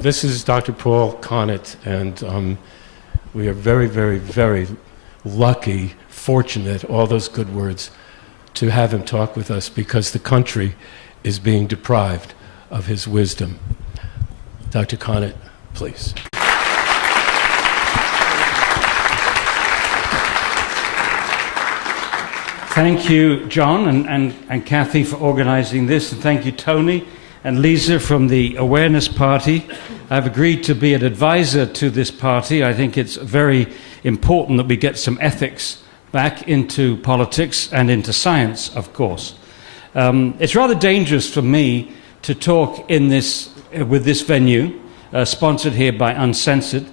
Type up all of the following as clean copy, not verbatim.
This is Dr. Paul Connett, and we are very, very, very lucky, fortunate, all those good words, to have him talk with us because the country is being deprived of his wisdom. Dr. Connett, please. Thank you, John and Kathy, for organizing this, and thank you, Tony and Lisa from the Awareness Party. I've agreed to be an advisor to this party. I think it's very important that we get some ethics back into politics and into science, of course. It's rather dangerous for me to talk in this, with this venue, sponsored here by Uncensored,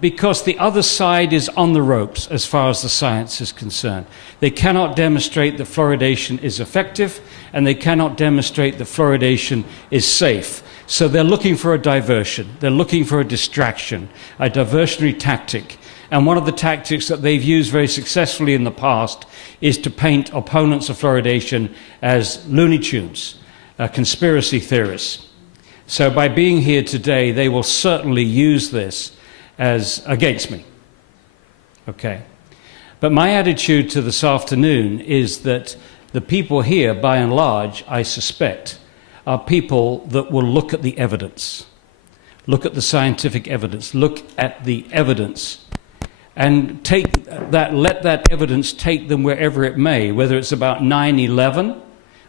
because the other side is on the ropes as far as the science is concerned. They cannot demonstrate that fluoridation is effective, and they cannot demonstrate that fluoridation is safe. So they're looking for a diversion. They're looking for a distraction, a diversionary tactic. And one of the tactics that they've used very successfully in the past is to paint opponents of fluoridation as Looney Tunes, conspiracy theorists. So by being here today, they will certainly use this as against me. Okay. But my attitude to this afternoon is that the people here, by and large, I suspect, are people that will look at the evidence, look at the scientific evidence, look at the evidence, and take that, let that evidence take them wherever it may, whether it's about 9/11,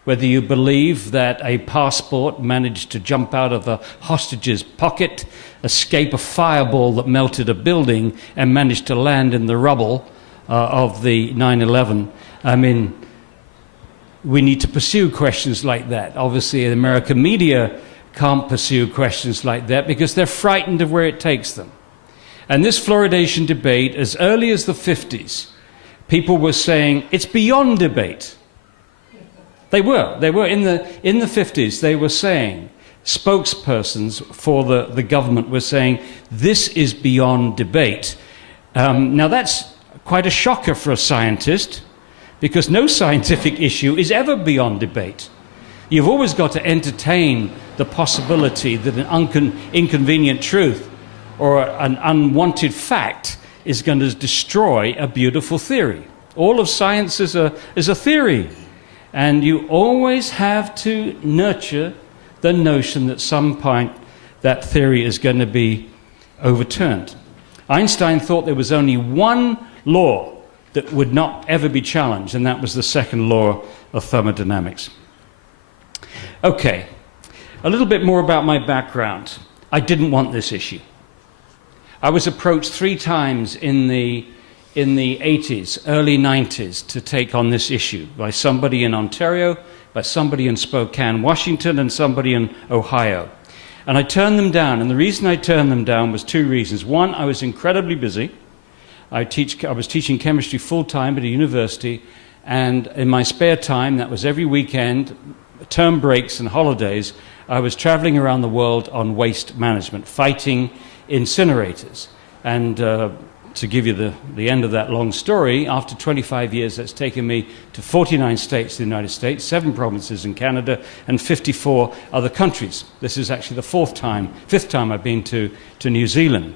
whether you believe that a passport managed to jump out of a hostage's pocket, escape a fireball that melted a building, and managed to land in the rubble of the 9/11. I mean, we need to pursue questions like that. Obviously, the American media can't pursue questions like that because they're frightened of where it takes them. And this fluoridation debate, as early as the 50s, people were saying it's beyond debate. They were in the 50s, they were saying, spokespersons for the government were saying, this is beyond debate. Now that's quite a shocker for a scientist, because no scientific issue is ever beyond debate. You've always got to entertain the possibility that an inconvenient truth or an unwanted fact is going to destroy a beautiful theory. All of science is a theory. And you always have to nurture the notion that at some point that theory is going to be overturned. Einstein thought there was only one law that would not ever be challenged, and that was the second law of thermodynamics. Okay, a little bit more about my background. I didn't want this issue. I was approached 3 times in the 80s, early 90s, to take on this issue by somebody in Ontario, by somebody in Spokane, Washington, and somebody in Ohio. And I turned them down, and the reason I turned them down was 2 reasons. One, I was incredibly busy. I was teaching chemistry full-time at a university, and in my spare time, that was every weekend, term breaks and holidays, I was traveling around the world on waste management, fighting incinerators. And to give you the end of that long story, after 25 years, that's taken me to 49 states in the United States, 7 provinces in Canada, and 54 other countries. This is actually the 5th time I've been to New Zealand.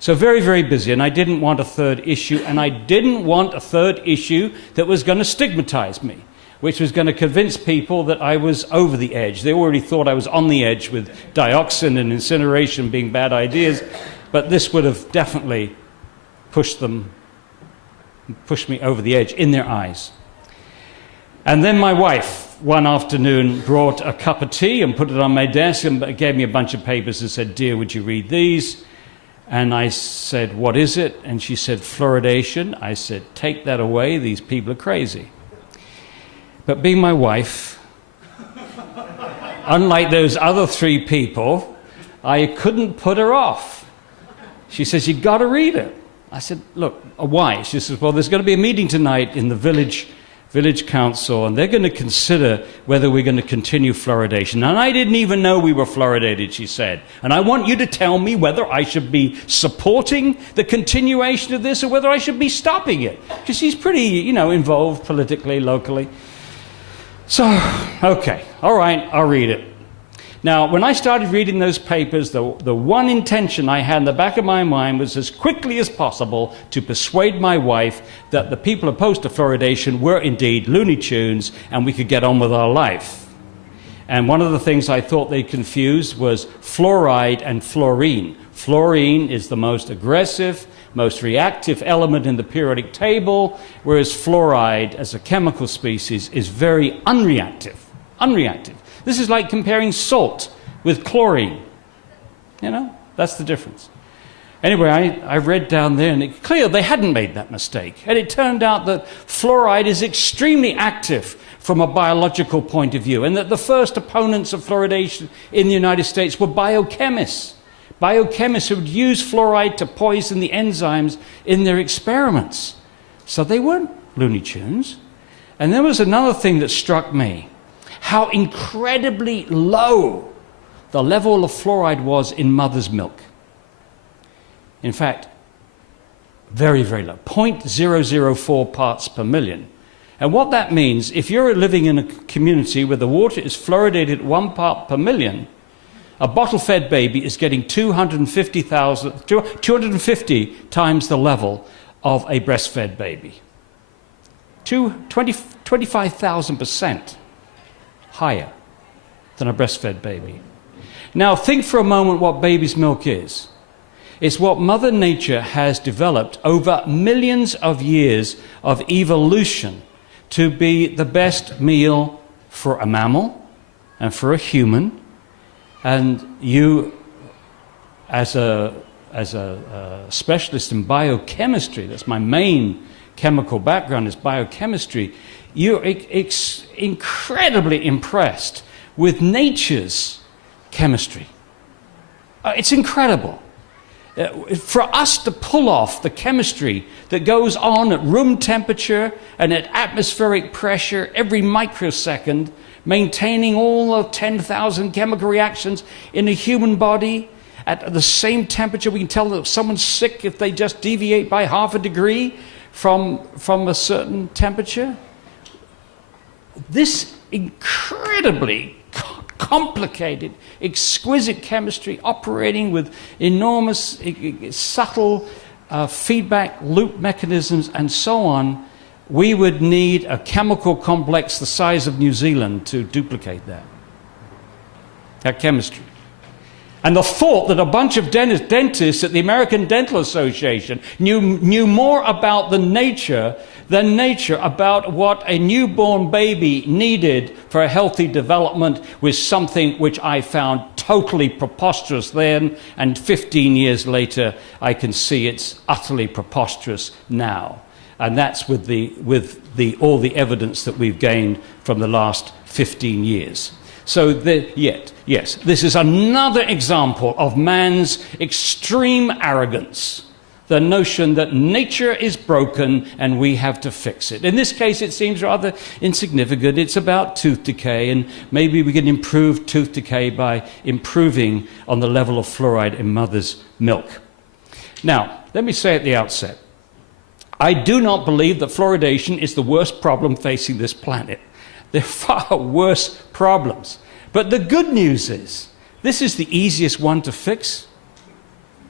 So very, very busy, and I didn't want a third issue, and I didn't want a third issue that was going to stigmatize me, which was going to convince people that I was over the edge. They already thought I was on the edge with dioxin and incineration being bad ideas, but this would have definitely pushed me over the edge in their eyes. And then my wife, one afternoon, brought a cup of tea and put it on my desk and gave me a bunch of papers and said, "Dear, would you read these?" And I said, "What is it?" And she said, "Fluoridation." I said, "Take that away, these people are crazy." But being my wife, unlike those other 3 people, I couldn't put her off. She says, "You've got to read it." I said, "Look, why?" She says, "Well, there's going to be a meeting tonight in the village council, and they're going to consider whether we're going to continue fluoridation." And I didn't even know we were fluoridated, she said. "And I want you to tell me whether I should be supporting the continuation of this or whether I should be stopping it." Because she's pretty, involved politically, locally. So, okay, all right, I'll read it. Now, when I started reading those papers, the one intention I had in the back of my mind was as quickly as possible to persuade my wife that the people opposed to fluoridation were indeed Looney Tunes and we could get on with our life. And one of the things I thought they confused was fluoride and fluorine. Fluorine is the most aggressive, most reactive element in the periodic table, whereas fluoride as a chemical species is very unreactive. This is like comparing salt with chlorine. You know, that's the difference. Anyway, I read down there, and it's clear they hadn't made that mistake. And it turned out that fluoride is extremely active from a biological point of view, and that the first opponents of fluoridation in the United States were biochemists. Biochemists who would use fluoride to poison the enzymes in their experiments. So they weren't Looney Tunes. And there was another thing that struck me. How incredibly low the level of fluoride was in mother's milk. In fact, very, very low, 0.004 parts per million. And what that means, if you're living in a community where the water is fluoridated at 1 part per million, a bottle-fed baby is getting 250 times the level of a breastfed baby. 25,000% higher than a breastfed baby. Now think for a moment what baby's milk is. It's what Mother Nature has developed over millions of years of evolution to be the best meal for a mammal and for a human. And you, as a specialist in biochemistry, that's my main chemical background is biochemistry, you're incredibly impressed with nature's chemistry. It's incredible. For us to pull off the chemistry that goes on at room temperature and at atmospheric pressure every microsecond, maintaining all of 10,000 chemical reactions in a human body at the same temperature, we can tell that someone's sick if they just deviate by half a degree from a certain temperature. This incredibly complicated, exquisite chemistry operating with enormous, subtle feedback loop mechanisms and so on, we would need a chemical complex the size of New Zealand to duplicate that chemistry. And the thought that a bunch of dentists at the American Dental Association knew more about the nature about what a newborn baby needed for a healthy development was something which I found totally preposterous then, and 15 years later I can see it's utterly preposterous now. And that's with all the evidence that we've gained from the last 15 years. So yes, this is another example of man's extreme arrogance. The notion that nature is broken and we have to fix it. In this case, it seems rather insignificant. It's about tooth decay, and maybe we can improve tooth decay by improving on the level of fluoride in mother's milk. Now, let me say at the outset, I do not believe that fluoridation is the worst problem facing this planet. There are far worse problems. But the good news is, this is the easiest one to fix.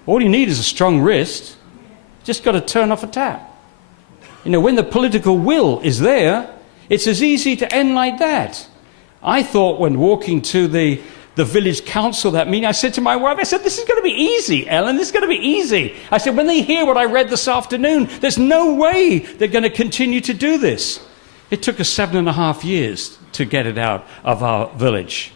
All you need is a strong wrist. Just got to turn off a tap. You know, when the political will is there, it's as easy to end like that. I thought when walking to the village council, that meeting, I said to my wife, I said, this is going to be easy, Ellen, this is going to be easy. I said, when they hear what I read this afternoon, there's no way they're going to continue to do this. It took us 7.5 years to get it out of our village.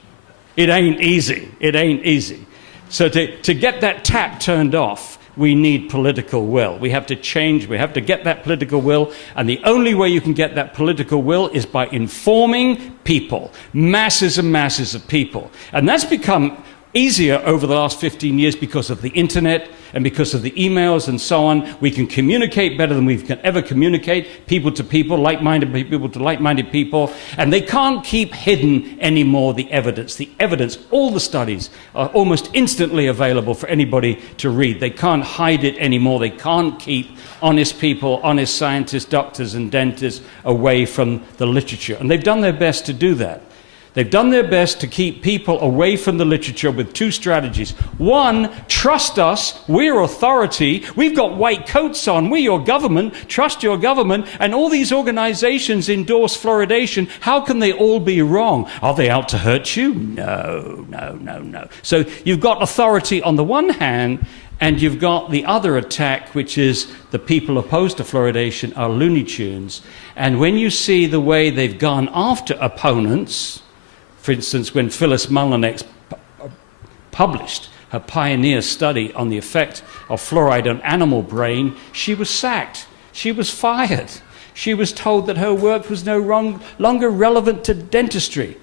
It ain't easy. It ain't easy. So to get that tap turned off, we need political will. We have to change. We have to get that political will. And the only way you can get that political will is by informing people, masses and masses of people. And that's become easier over the last 15 years because of the internet and because of the emails and so on. We can communicate better than we can ever communicate, people to people, like-minded people to like-minded people, and they can't keep hidden anymore the evidence. The evidence, all the studies are almost instantly available for anybody to read. They can't hide it anymore. They can't keep honest people, honest scientists, doctors and dentists away from the literature. And they've done their best to do that. They've done their best to keep people away from the literature with two strategies. One, trust us, we're authority, we've got white coats on, we're your government, trust your government, and all these organizations endorse fluoridation. How can they all be wrong? Are they out to hurt you? No, no, no, no. So you've got authority on the one hand, and you've got the other attack, which is the people opposed to fluoridation are Looney Tunes. And when you see the way they've gone after opponents, for instance, when Phyllis Mullinax published her pioneer study on the effect of fluoride on animal brain, she was sacked. She was fired. She was told that her work was no longer relevant to dentistry.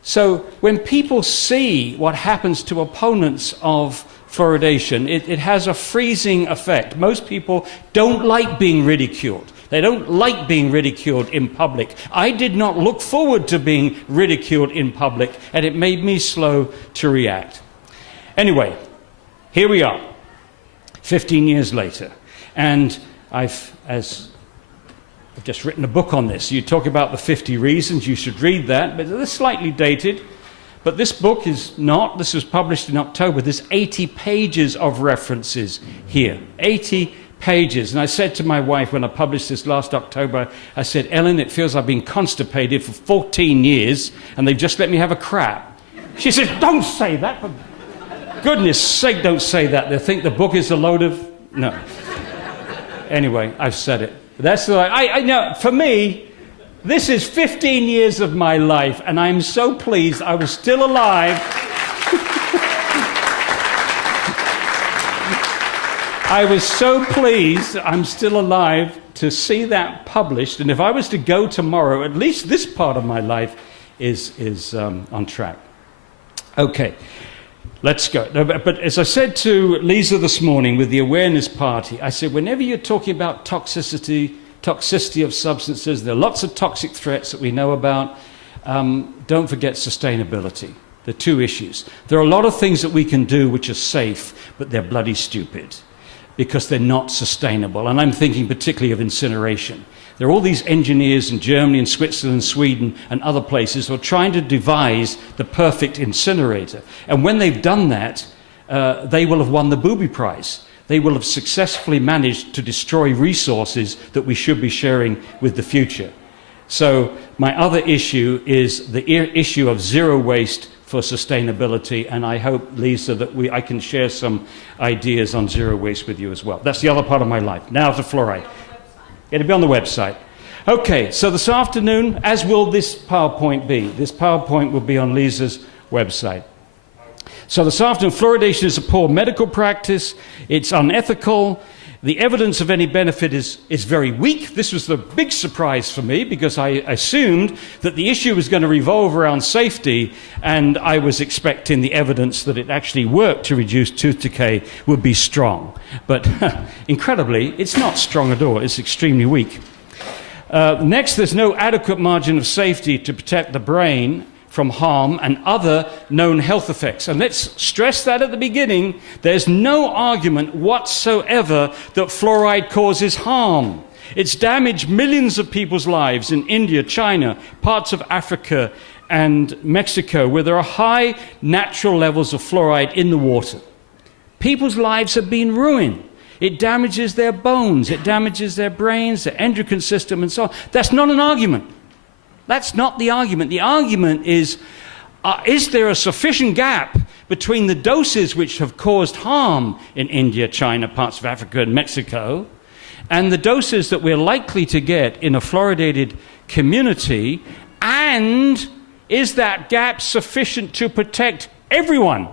So when people see what happens to opponents of fluoridation, it has a freezing effect. Most people don't like being ridiculed. They don't like being ridiculed in public. I did not look forward to being ridiculed in public, and it made me slow to react. Anyway, here we are, 15 years later, and I've just written a book on this. You talk about the 50 reasons, you should read that, but it's slightly dated. But this book is not. This was published in October. There's 80 pages of references here. 80 pages. And I said to my wife when I published this last October, I said, Ellen, it feels I've been constipated for 14 years and they've just let me have a crap. She said, don't say that. For goodness sake, don't say that. They'll think the book is a load of... No. Anyway, I've said it. That's the... I know, for me... This is 15 years of my life, and I'm so pleased I was still alive. I was so pleased I'm still alive to see that published, and if I was to go tomorrow, at least this part of my life is on track. Okay, let's go. But as I said to Lisa this morning with the awareness party, I said, whenever you're talking about toxicity of substances, there are lots of toxic threats that we know about. Don't forget sustainability. The two issues. There are a lot of things that we can do which are safe, but they're bloody stupid because they're not sustainable. And I'm thinking particularly of incineration. There are all these engineers in Germany and Switzerland, Sweden, and other places who are trying to devise the perfect incinerator. And when they've done that, they will have won the Booby Prize. They will have successfully managed to destroy resources that we should be sharing with the future. So my other issue is the issue of zero waste for sustainability, and I hope, Lisa, that I can share some ideas on zero waste with you as well. That's the other part of my life. Now to fluoride. It'll be on the website. Okay, so this afternoon, as will this PowerPoint be. This PowerPoint will be on Lisa's website. So this afternoon, fluoridation is a poor medical practice. It's unethical. The evidence of any benefit is very weak. This was the big surprise for me because I assumed that the issue was going to revolve around safety, and I was expecting the evidence that it actually worked to reduce tooth decay would be strong. But incredibly, it's not strong at all. It's extremely weak. Next, there's no adequate margin of safety to protect the brain from harm and other known health effects. And let's stress that at the beginning. There's no argument whatsoever that fluoride causes harm. It's damaged millions of people's lives in India, China, parts of Africa and Mexico, where there are high natural levels of fluoride in the water. People's lives have been ruined. It damages their bones, it damages their brains, their endocrine system, and so on. That's not an argument. That's not the argument. The argument is there a sufficient gap between the doses which have caused harm in India, China, parts of Africa, and Mexico, and the doses that we're likely to get in a fluoridated community, and is that gap sufficient to protect everyone?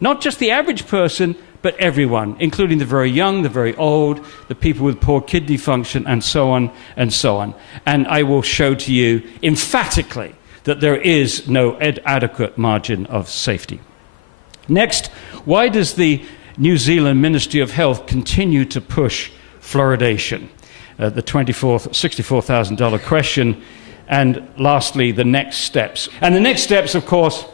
Not just the average person, but everyone, including the very young, the very old, the people with poor kidney function, and so on and so on. And I will show to you emphatically that there is no adequate margin of safety. Next, why does the New Zealand Ministry of Health continue to push fluoridation? The $64,000 question. And lastly, the next steps. And the next steps, of course,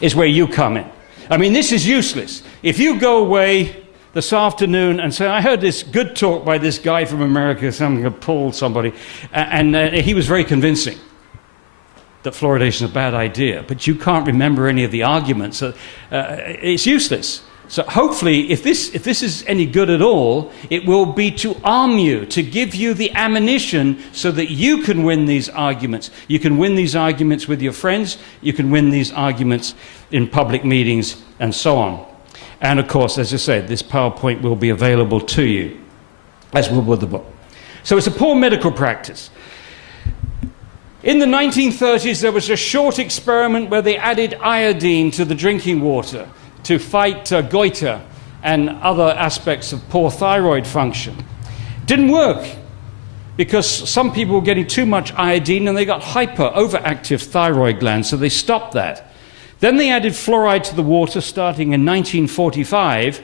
is where you come in. I mean, this is useless. If you go away this afternoon and say, I heard this good talk by this guy from America, something Paul somebody, and he was very convincing. that fluoridation is a bad idea, but you can't remember any of the arguments. It's useless. So hopefully, if this is any good at all, it will be to arm you, to give you the ammunition so that you can win these arguments. You can win these arguments with your friends, you can win these arguments in public meetings, and so on. And of course, as I said, this PowerPoint will be available to you, as will the book. So it's a poor medical practice. In the 1930s, there was a short experiment where they added iodine to the drinking water to fight goiter and other aspects of poor thyroid function. Didn't work because some people were getting too much iodine and they got overactive thyroid glands, so they stopped that. Then they added fluoride to the water starting in 1945,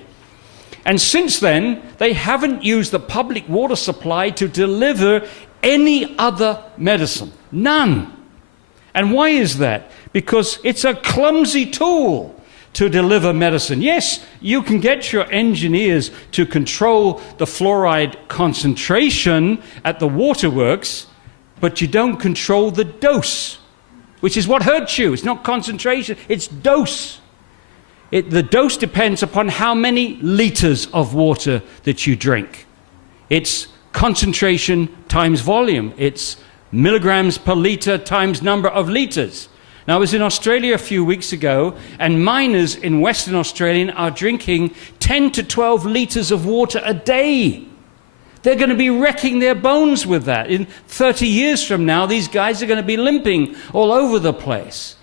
and since then they haven't used the public water supply to deliver any other medicine. None. And why is that? Because it's a clumsy tool to deliver medicine. Yes, you can get your engineers to control the fluoride concentration at the waterworks, but you don't control the dose, which is what hurts you. It's not concentration, it's dose. The dose depends upon how many liters of water that you drink. It's concentration times volume. It's milligrams per liter times number of liters. Now, I was in Australia a few weeks ago, and miners in Western Australia are drinking 10 to 12 liters of water a day. They're going to be wrecking their bones with that. In 30 years from now, these guys are going to be limping all over the place.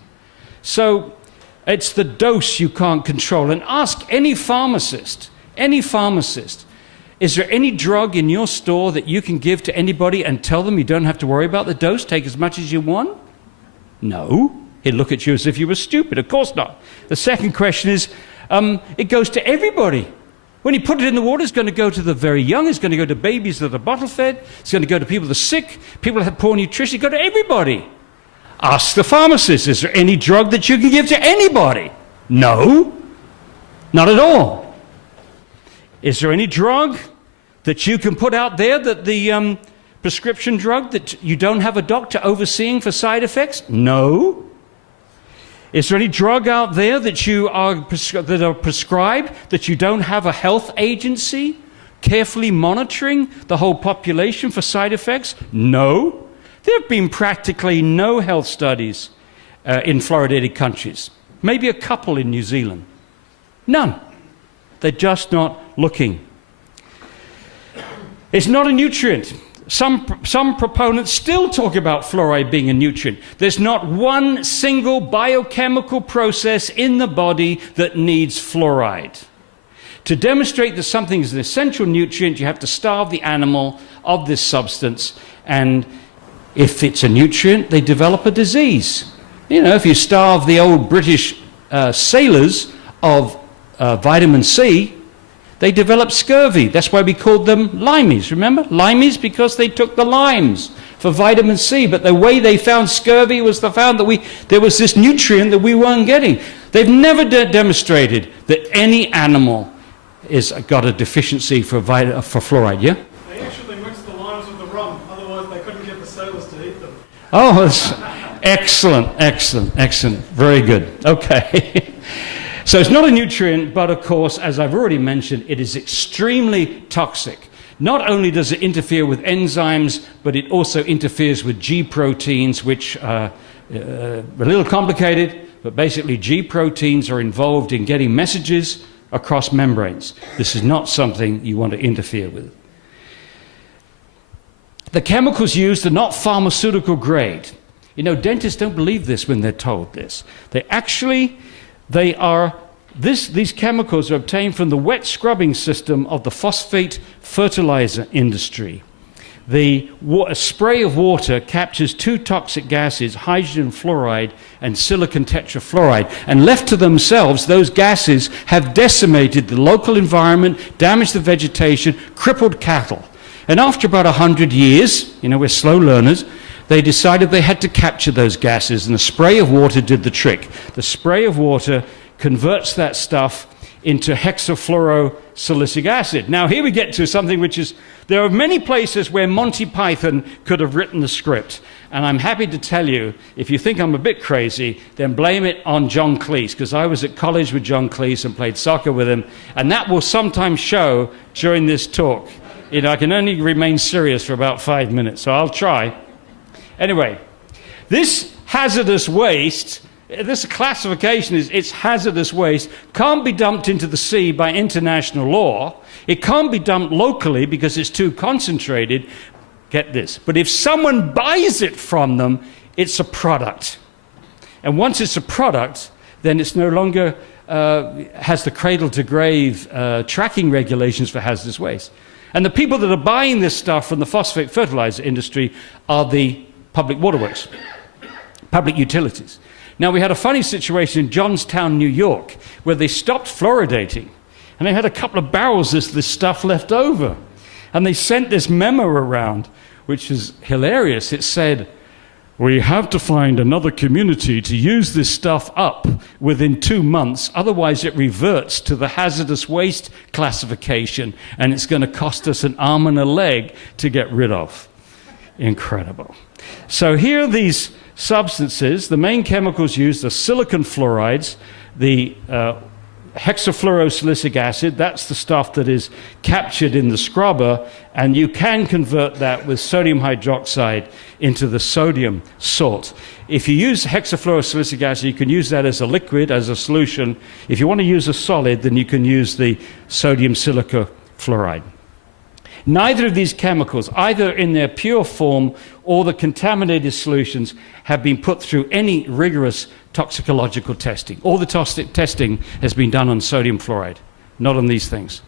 So it's the dose you can't control. And ask any pharmacist, is there any drug in your store that you can give to anybody and tell them you don't have to worry about the dose, take as much as you want? No. He'd look at you as if you were stupid. Of course not. The second question is, it goes to everybody. When you put it in the water, it's going to go to the very young, it's going to go to babies that are bottle fed, it's going to go to people that are sick, people that have poor nutrition, it's going to go to everybody. Ask the pharmacist, is there any drug that you can give to anybody? No. Not at all. Is there any drug that you can put out there, that the prescription drug that you don't have a doctor overseeing for side effects? No. Is there any drug out there that that are prescribed that you don't have a health agency carefully monitoring the whole population for side effects? No. There have been practically no health studies in fluoridated countries. Maybe a couple in New Zealand. None. They're just not looking. It's not a nutrient. Some proponents still talk about fluoride being a nutrient. There's not one single biochemical process in the body that needs fluoride. To demonstrate that something is an essential nutrient, you have to starve the animal of this substance, and if it's a nutrient, they develop a disease. You know, if you starve the old British sailors of vitamin C, they developed scurvy. That's why we called them limeys, remember? Limeys because they took the limes for vitamin C. But the way they found scurvy was they found that there was this nutrient that we weren't getting. They've never demonstrated that any animal has got a deficiency for fluoride, yeah? They actually mixed the limes with the rum, otherwise they couldn't get the sailors to eat them. Oh, that's excellent, excellent, excellent. Very good. Okay. So it's not a nutrient, but of course, as I've already mentioned, it is extremely toxic. Not only does it interfere with enzymes, but it also interferes with G proteins, which are a little complicated, but basically G proteins are involved in getting messages across membranes. This is not something you want to interfere with. The chemicals used are not pharmaceutical grade. You know, dentists don't believe this when they're told this. These chemicals are obtained from the wet scrubbing system of the phosphate fertilizer industry. A spray of water captures two toxic gases, hydrogen fluoride and silicon tetrafluoride, and left to themselves, those gases have decimated the local environment, damaged the vegetation, crippled cattle. And after about 100 years, you know, we're slow learners, they decided they had to capture those gases, and a spray of water did the trick. The spray of water converts that stuff into hexafluorosilicic acid. Now here we get to something which is, there are many places where Monty Python could have written the script. And I'm happy to tell you, if you think I'm a bit crazy, then blame it on John Cleese, because I was at college with John Cleese and played soccer with him, and that will sometimes show during this talk. You know, I can only remain serious for about 5 minutes, so I'll try. Anyway, this hazardous waste, this classification is it's hazardous waste, can't be dumped into the sea by international law. It can't be dumped locally because it's too concentrated. Get this. But if someone buys it from them, it's a product. And once it's a product, then it's no longer has the cradle-to-grave tracking regulations for hazardous waste. And the people that are buying this stuff from the phosphate fertilizer industry are the public waterworks, public utilities. Now, we had a funny situation in Johnstown, New York, where they stopped fluoridating. And they had a couple of barrels of this stuff left over. And they sent this memo around, which is hilarious. It said, "We have to find another community to use this stuff up within 2 months. Otherwise, it reverts to the hazardous waste classification, and it's going to cost us an arm and a leg to get rid of." Incredible. So here are these substances. The main chemicals used are silicon fluorides, the hexafluorosilicic acid, that's the stuff that is captured in the scrubber, and you can convert that with sodium hydroxide into the sodium salt. If you use hexafluorosilicic acid, you can use that as a liquid, as a solution. If you want to use a solid, then you can use the sodium silica fluoride. Neither of these chemicals, either in their pure form or the contaminated solutions, have been put through any rigorous toxicological testing. All the testing has been done on sodium fluoride, not on these things.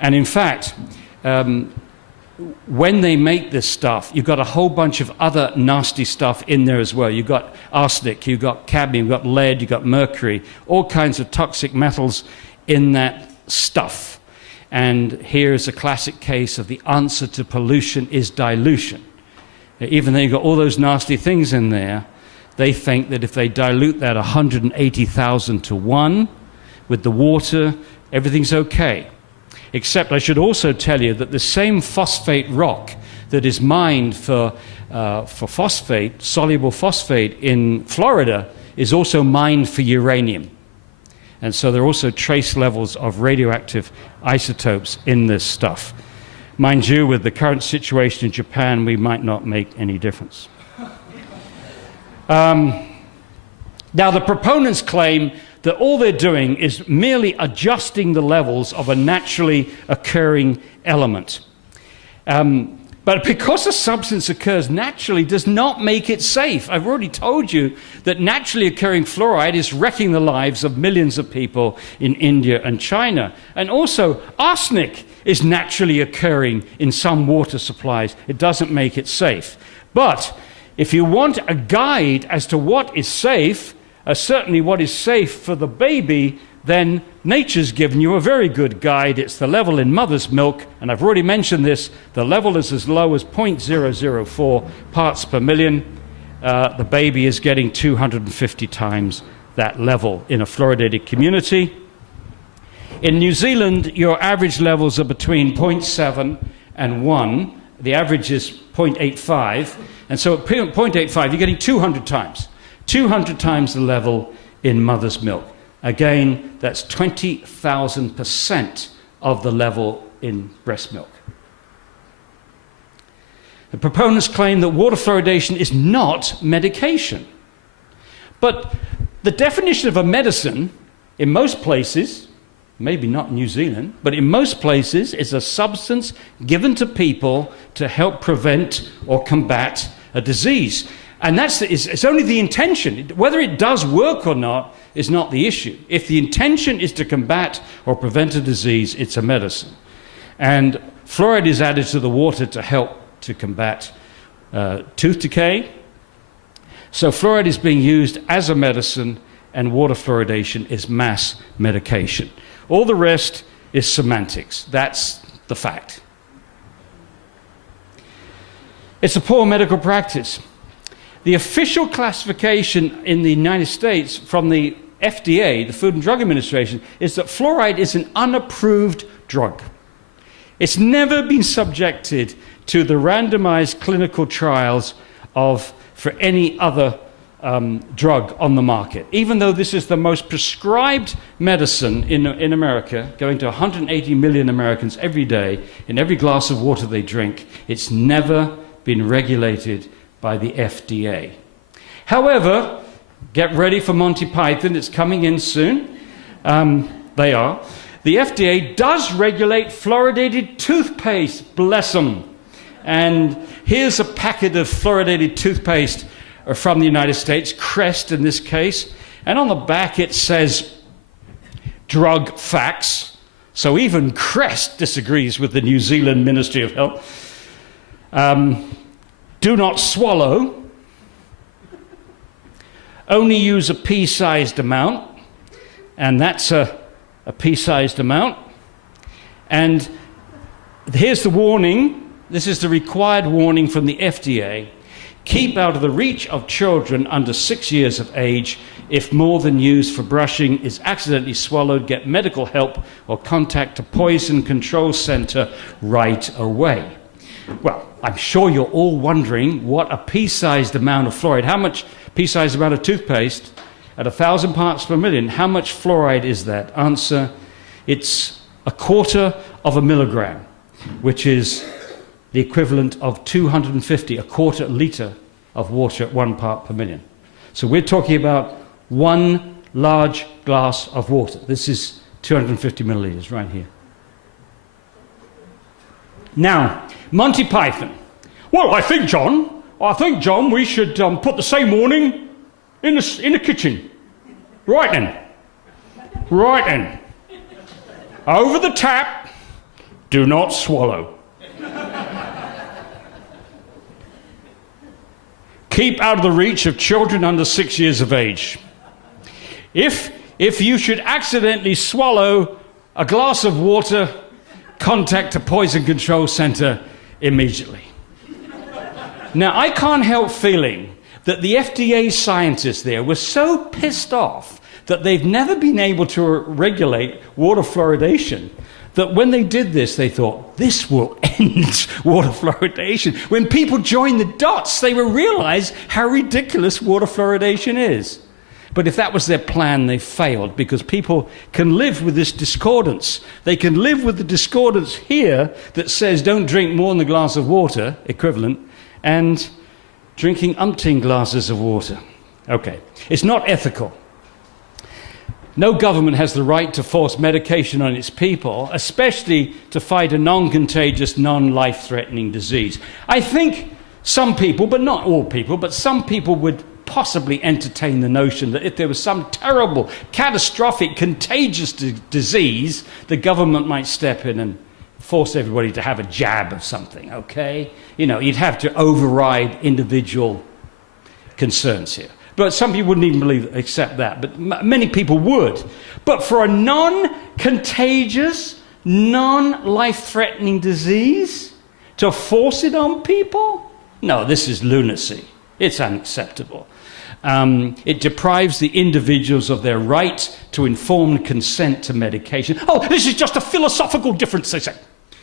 And in fact, when they make this stuff, you've got a whole bunch of other nasty stuff in there as well. You've got arsenic, you've got cadmium, you've got lead, you've got mercury, all kinds of toxic metals in that stuff. And here's a classic case of the answer to pollution is dilution. Even though you've got all those nasty things in there, they think that if they dilute that 180,000 to 1 with the water, everything's okay. Except I should also tell you that the same phosphate rock that is mined for phosphate, soluble phosphate in Florida, is also mined for uranium. And so there are also trace levels of radioactive isotopes in this stuff. Mind you, with the current situation in Japan, we might not make any difference. Now, the proponents claim that all they're doing is merely adjusting the levels of a naturally occurring element. But because a substance occurs naturally does not make it safe. I've already told you that naturally occurring fluoride is wrecking the lives of millions of people in India and China. And also, arsenic is naturally occurring in some water supplies. It doesn't make it safe. But if you want a guide as to what is safe, certainly what is safe for the baby, then nature's given you a very good guide. It's the level in mother's milk, and I've already mentioned this. The level is as low as 0.004 parts per million. The baby is getting 250 times that level in a fluoridated community. In New Zealand, your average levels are between 0.7 and 1. The average is 0.85. And so at 0.85, you're getting 200 times. 200 times the level in mother's milk. Again, that's 20,000% of the level in breast milk. The proponents claim that water fluoridation is not medication. But the definition of a medicine, in most places, maybe not in New Zealand, but in most places, is a substance given to people to help prevent or combat a disease. And it's only the intention. Whether it does work or not is not the issue. If the intention is to combat or prevent a disease, it's a medicine. And fluoride is added to the water to help to combat tooth decay. So fluoride is being used as a medicine, and water fluoridation is mass medication. All the rest is semantics. That's the fact. It's a poor medical practice. The official classification in the United States from the FDA, the Food and Drug Administration, is that fluoride is an unapproved drug. It's never been subjected to the randomized clinical trials for any other drug on the market. Even though this is the most prescribed medicine in America, going to 180 million Americans every day, in every glass of water they drink, it's never been regulated by the FDA. However, get ready for Monty Python, it's coming in soon. They are. The FDA does regulate fluoridated toothpaste, bless them. And here's a packet of fluoridated toothpaste from the United States, Crest in this case. And on the back it says drug facts. So even Crest disagrees with the New Zealand Ministry of Health. Do not swallow. Only use a pea-sized amount. And that's a pea-sized amount. And here's the warning. This is the required warning from the FDA. Keep out of the reach of children under 6 years of age. If more than used for brushing is accidentally swallowed, get medical help or contact a poison control center right away. Well, I'm sure you're all wondering what a pea-sized amount of fluoride, how much pea-sized amount of toothpaste at 1,000 parts per million, how much fluoride is that? Answer, it's 1/4 of a milligram, which is the equivalent of 250, 1/4 liter of water at 1 part per million. So we're talking about one large glass of water. This is 250 milliliters right here. Now, Monty Python. Well, I think, John, we should put the same warning in the kitchen. Right then. Over the tap, do not swallow. Keep out of the reach of children under 6 years of age. If you should accidentally swallow a glass of water, contact a poison control center immediately. Now, I can't help feeling that the FDA scientists there were so pissed off that they've never been able to regulate water fluoridation, that when they did this, they thought, this will end water fluoridation. When people join the dots, they will realize how ridiculous water fluoridation is. But if that was their plan, they failed, because people can live with this discordance. They can live with the discordance here that says don't drink more than a glass of water, equivalent, and drinking umpteen glasses of water. Okay, it's not ethical. No government has the right to force medication on its people, especially to fight a non-contagious, non-life-threatening disease. I think some people, but not all people, but some people would possibly entertain the notion that if there was some terrible, catastrophic, contagious disease, the government might step in and force everybody to have a jab of something, okay? You know, you'd have to override individual concerns here. But some people wouldn't even accept that, but many people would. But for a non-contagious, non-life-threatening disease, to force it on people? No, this is lunacy. It's unacceptable. It deprives the individuals of their right to informed consent to medication. Oh, this is just a philosophical difference, they say.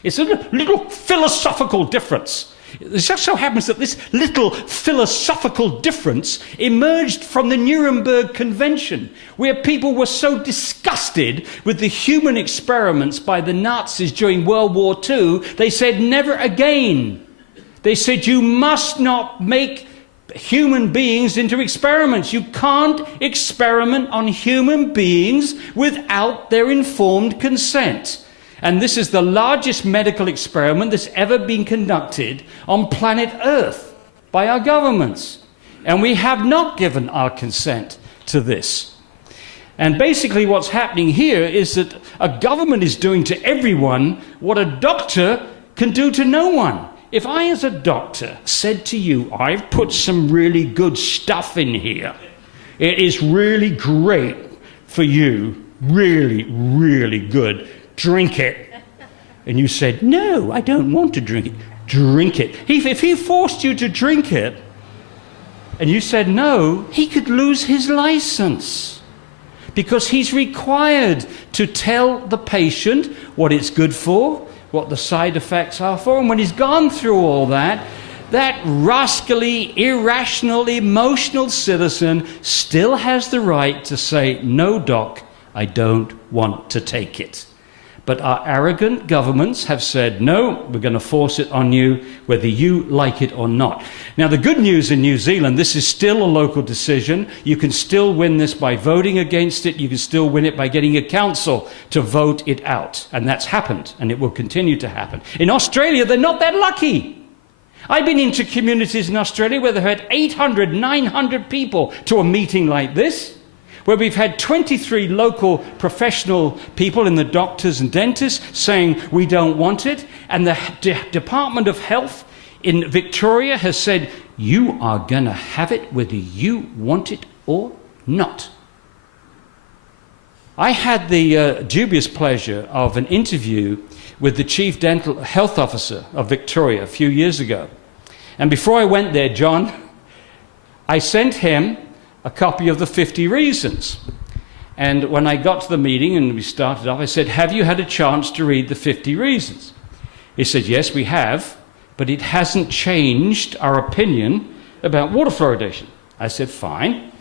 It's a little philosophical difference. It just so happens that this little philosophical difference emerged from the Nuremberg Convention, where people were so disgusted with the human experiments by the Nazis during World War II, they said, never again. They said, you must not make human beings into experiments. You can't experiment on human beings without their informed consent. And this is the largest medical experiment that's ever been conducted on planet Earth by our governments. And we have not given our consent to this. And basically what's happening here is that a government is doing to everyone what a doctor can do to no one. If I, as a doctor, said to you, I've put some really good stuff in here, it is really great for you, really, really good, drink it. And you said, no, I don't want to drink it. Drink it. If he forced you to drink it, and you said no, he could lose his license. Because he's required to tell the patient what it's good for, what the side effects are for. And when he's gone through all that, that rascally, irrational, emotional citizen still has the right to say, no, doc, I don't want to take it. But our arrogant governments have said, no, we're going to force it on you, whether you like it or not. Now, the good news in New Zealand, this is still a local decision. You can still win this by voting against it. You can still win it by getting a council to vote it out. And that's happened, and it will continue to happen. In Australia, they're not that lucky. I've been into communities in Australia where they've had 800, 900 people to a meeting like this, where we've had 23 local professional people in the doctors and dentists saying we don't want it, and the Department of Health in Victoria has said you are going to have it whether you want it or not. I had the dubious pleasure of an interview with the Chief Dental Health Officer of Victoria a few years ago. And before I went there, John, I sent him a copy of the 50 Reasons. And when I got to the meeting and we started off, I said, have you had a chance to read the 50 Reasons? He said, yes, we have, but it hasn't changed our opinion about water fluoridation. I said, fine.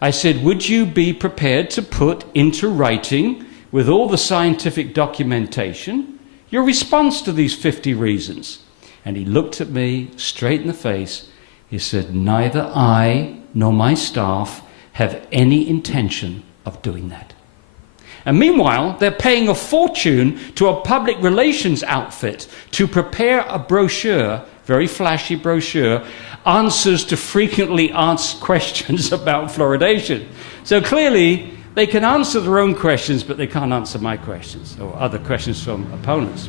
I said, would you be prepared to put into writing, with all the scientific documentation, your response to these 50 reasons? And he looked at me straight in the face. He said, neither I nor my staff have any intention of doing that. And meanwhile, they're paying a fortune to a public relations outfit to prepare a brochure, very flashy brochure, answers to frequently asked questions about fluoridation. So clearly, they can answer their own questions, but they can't answer my questions or other questions from opponents.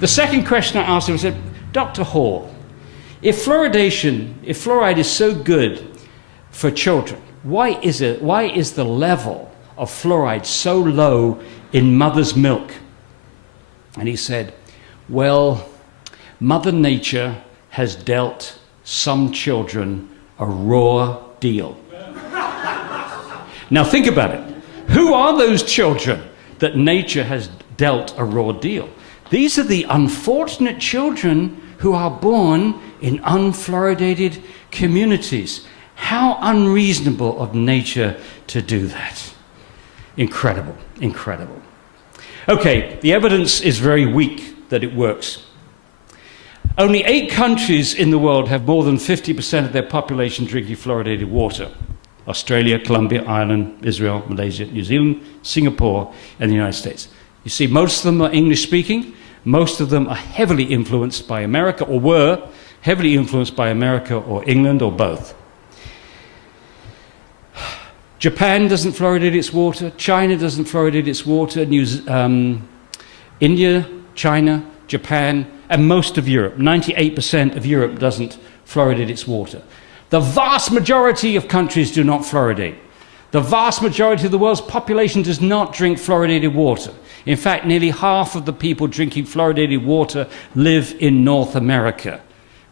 The second question I asked him was, Dr. Hall, if fluoride is so good for children, why is the level of fluoride so low in mother's milk? And he said, well, Mother Nature has dealt some children a raw deal. Now think about it. Who are those children that nature has dealt a raw deal? These are the unfortunate children who are born in unfluoridated communities. How unreasonable of nature to do that. Incredible, incredible. Okay, the evidence is very weak that it works. Only 8 countries in the world have more than 50% of their population drinking fluoridated water. Australia, Colombia, Ireland, Israel, Malaysia, New Zealand, Singapore, and the United States. You see, most of them are English-speaking. Most of them are heavily influenced by America, or were heavily influenced by America or England or both. Japan doesn't fluoridate its water. China doesn't fluoridate its water. India, China, Japan, and most of Europe. 98% of Europe doesn't fluoridate its water. The vast majority of countries do not fluoridate. The vast majority of the world's population does not drink fluoridated water. In fact, nearly half of the people drinking fluoridated water live in North America.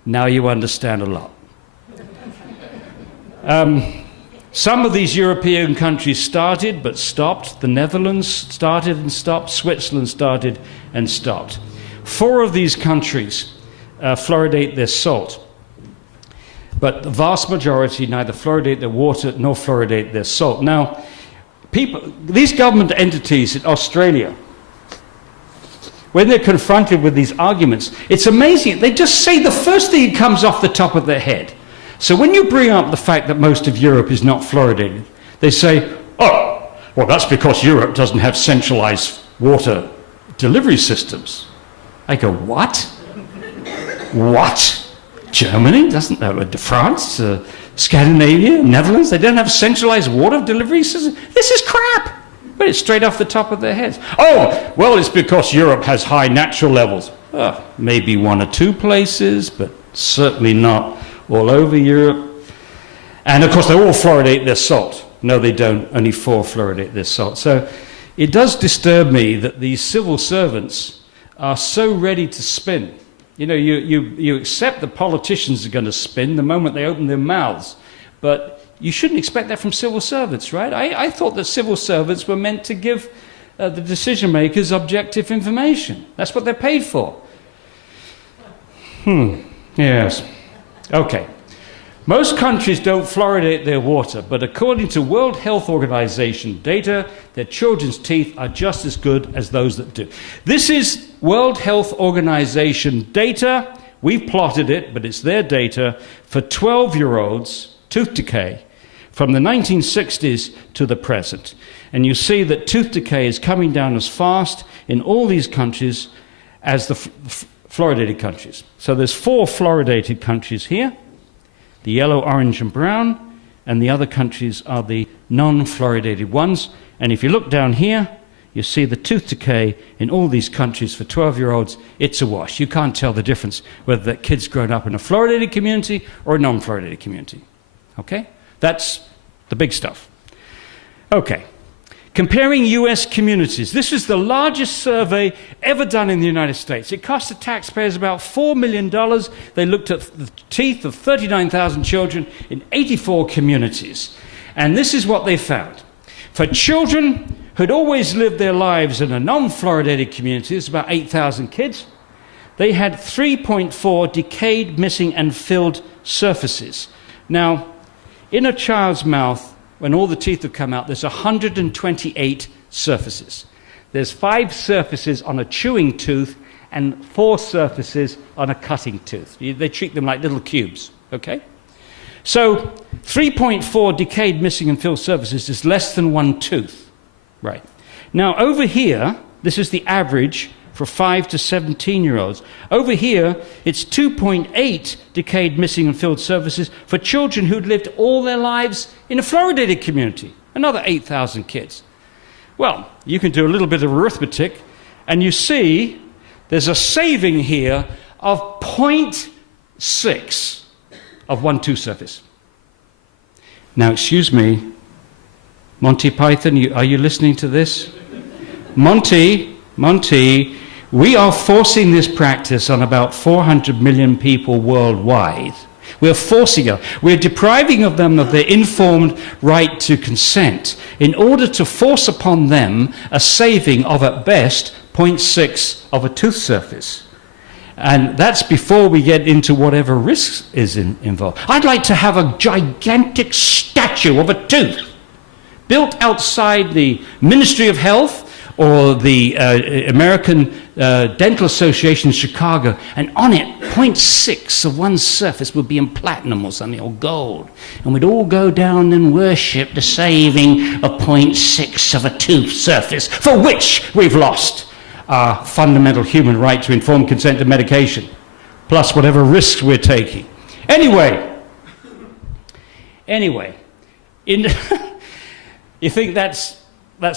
Now you understand a lot. Some of these European countries started but stopped. The Netherlands started and stopped. Switzerland started and stopped. 4 of these countries fluoridate their salt. But the vast majority neither fluoridate their water nor fluoridate their salt. Now, these government entities in Australia, when they're confronted with these arguments, it's amazing. They just say the first thing that comes off the top of their head. So when you bring up the fact that most of Europe is not fluoridated, they say, oh, well, that's because Europe doesn't have centralized water delivery systems. I go, what? What? Germany doesn't have, France, Scandinavia, Netherlands, they don't have centralized water delivery systems? This is crap. But it's straight off the top of their heads. Oh, well, it's because Europe has high natural levels. Maybe 1 or 2 places, but certainly not all over Europe. And of course, they all fluoridate their salt. No, they don't. Only 4 fluoridate their salt. So it does disturb me that these civil servants are so ready to spin. You know, you accept the politicians are going to spin the moment they open their mouths. But you shouldn't expect that from civil servants, right? I thought that civil servants were meant to give the decision makers objective information. That's what they're paid for. Yes. Okay. Most countries don't fluoridate their water, but according to World Health Organization data, their children's teeth are just as good as those that do. This is World Health Organization data. We've plotted it, but it's their data for 12-year-olds, tooth decay, from the 1960s to the present. And you see that tooth decay is coming down as fast in all these countries as the fluoridated countries. So there's 4 fluoridated countries here. The yellow, orange, and brown, and the other countries are the non-fluoridated ones. And if you look down here, you see the tooth decay in all these countries for 12-year-olds. It's a wash. You can't tell the difference whether that kid's grown up in a fluoridated community or a non-fluoridated community. Okay? That's the big stuff. Okay. Comparing US communities. This is the largest survey ever done in the United States. It cost the taxpayers about $4 million. They looked at the teeth of 39,000 children in 84 communities. And this is what they found. For children who'd always lived their lives in a non-fluoridated community, it's about 8,000 kids, they had 3.4 decayed, missing, and filled surfaces. Now, in a child's mouth, when all the teeth have come out, there's 128 surfaces. There's 5 surfaces on a chewing tooth and 4 surfaces on a cutting tooth. They treat them like little cubes, okay? So 3.4 decayed, missing, and filled surfaces is less than 1 tooth, right? Now over here, this is the average for 5 to 17-year-olds. Over here, it's 2.8 decayed, missing, and filled surfaces for children who'd lived all their lives in a fluoridated community, another 8,000 kids. Well, you can do a little bit of arithmetic, and you see there's a saving here of 0.6 of 1 tooth surface. Now, excuse me, Monty Python, are you listening to this? Monty, we are forcing this practice on about 400 million people worldwide. We're forcing it. We're depriving of them of their informed right to consent in order to force upon them a saving of, at best, 0.6 of a tooth surface. And that's before we get into whatever risks is involved. I'd like to have a gigantic statue of a tooth built outside the Ministry of Health or the American Dental Association in Chicago, and on it, 0.6 of 1 surface would be in platinum or something, or gold. And we'd all go down and worship the saving of 0.6 of a tooth surface, for which we've lost our fundamental human right to informed consent to medication, plus whatever risks we're taking. Anyway, you think that's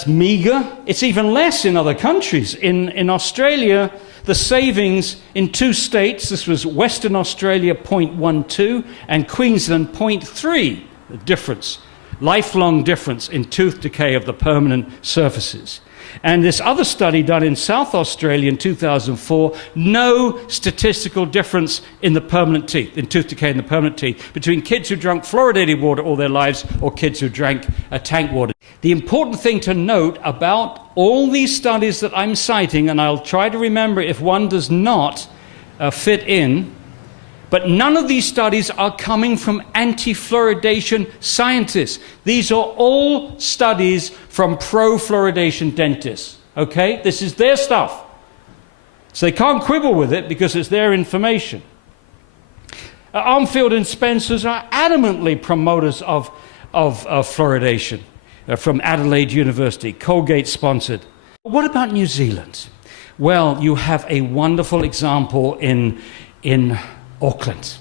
meager? It's even less in other countries. In Australia, the savings in 2 states, this was Western Australia 0.12 and Queensland 0.3, the difference, lifelong difference in tooth decay of the permanent surfaces. And this other study done in South Australia in 2004, no statistical difference in the permanent teeth, in tooth decay in the permanent teeth, between kids who drank fluoridated water all their lives or kids who drank tank water. The important thing to note about all these studies that I'm citing, and I'll try to remember if one does not fit in, but none of these studies are coming from anti-fluoridation scientists. These are all studies from pro-fluoridation dentists, okay? This is their stuff. So they can't quibble with it because it's their information. Armfield and Spencers are adamantly promoters of fluoridation from Adelaide University, Colgate sponsored. What about New Zealand? Well, you have a wonderful example in Auckland.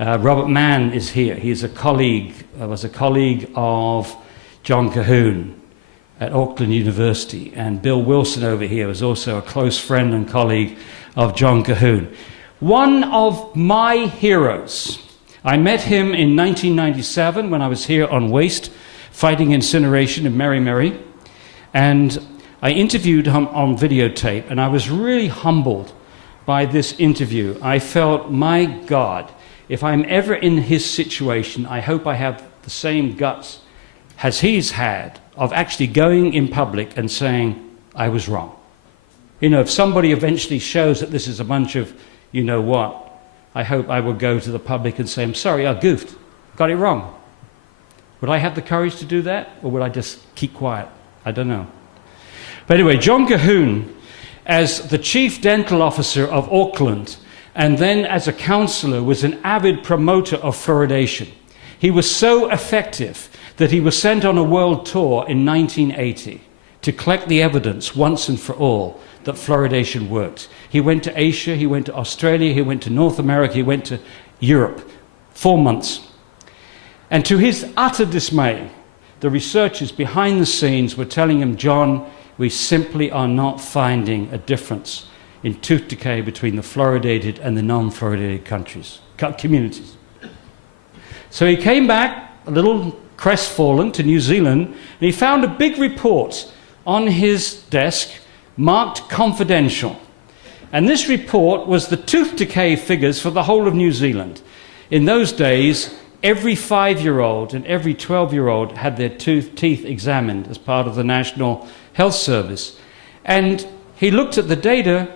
Robert Mann is here. He's a colleague, was a colleague of John Cahoon at Auckland University. And Bill Wilson over here was also a close friend and colleague of John Cahoon. One of my heroes. I met him in 1997 when I was here on waste, fighting incineration in Mary. And I interviewed him on videotape, and I was really humbled by this interview. I felt, my God, if I'm ever in his situation, I hope I have the same guts as he's had of actually going in public and saying, I was wrong. You know, if somebody eventually shows that this is a bunch of, you know what, I hope I will go to the public and say, I'm sorry, I goofed, got it wrong. Would I have the courage to do that, or would I just keep quiet? I don't know. But anyway, John Cahoon, as the chief dental officer of Auckland, and then as a counsellor, was an avid promoter of fluoridation. He was so effective that he was sent on a world tour in 1980 to collect the evidence once and for all that fluoridation worked. He went to Asia, he went to Australia, he went to North America, he went to Europe. 4 months. And to his utter dismay, the researchers behind the scenes were telling him, John, we simply are not finding a difference in tooth decay between the fluoridated and the non-fluoridated communities. So he came back, a little crestfallen, to New Zealand, and he found a big report on his desk marked confidential. And this report was the tooth decay figures for the whole of New Zealand. In those days, every 5-year-old and every 12-year-old had their teeth examined as part of the National Health Service. And he looked at the data.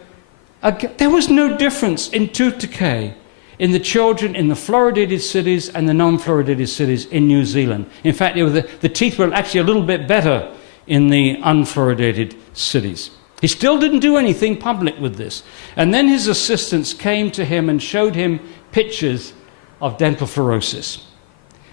There was no difference in tooth decay in the children in the fluoridated cities and the non-fluoridated cities in New Zealand. In fact, the teeth were actually a little bit better in the unfluoridated cities. He still didn't do anything public with this. And then his assistants came to him and showed him pictures of dental fluorosis.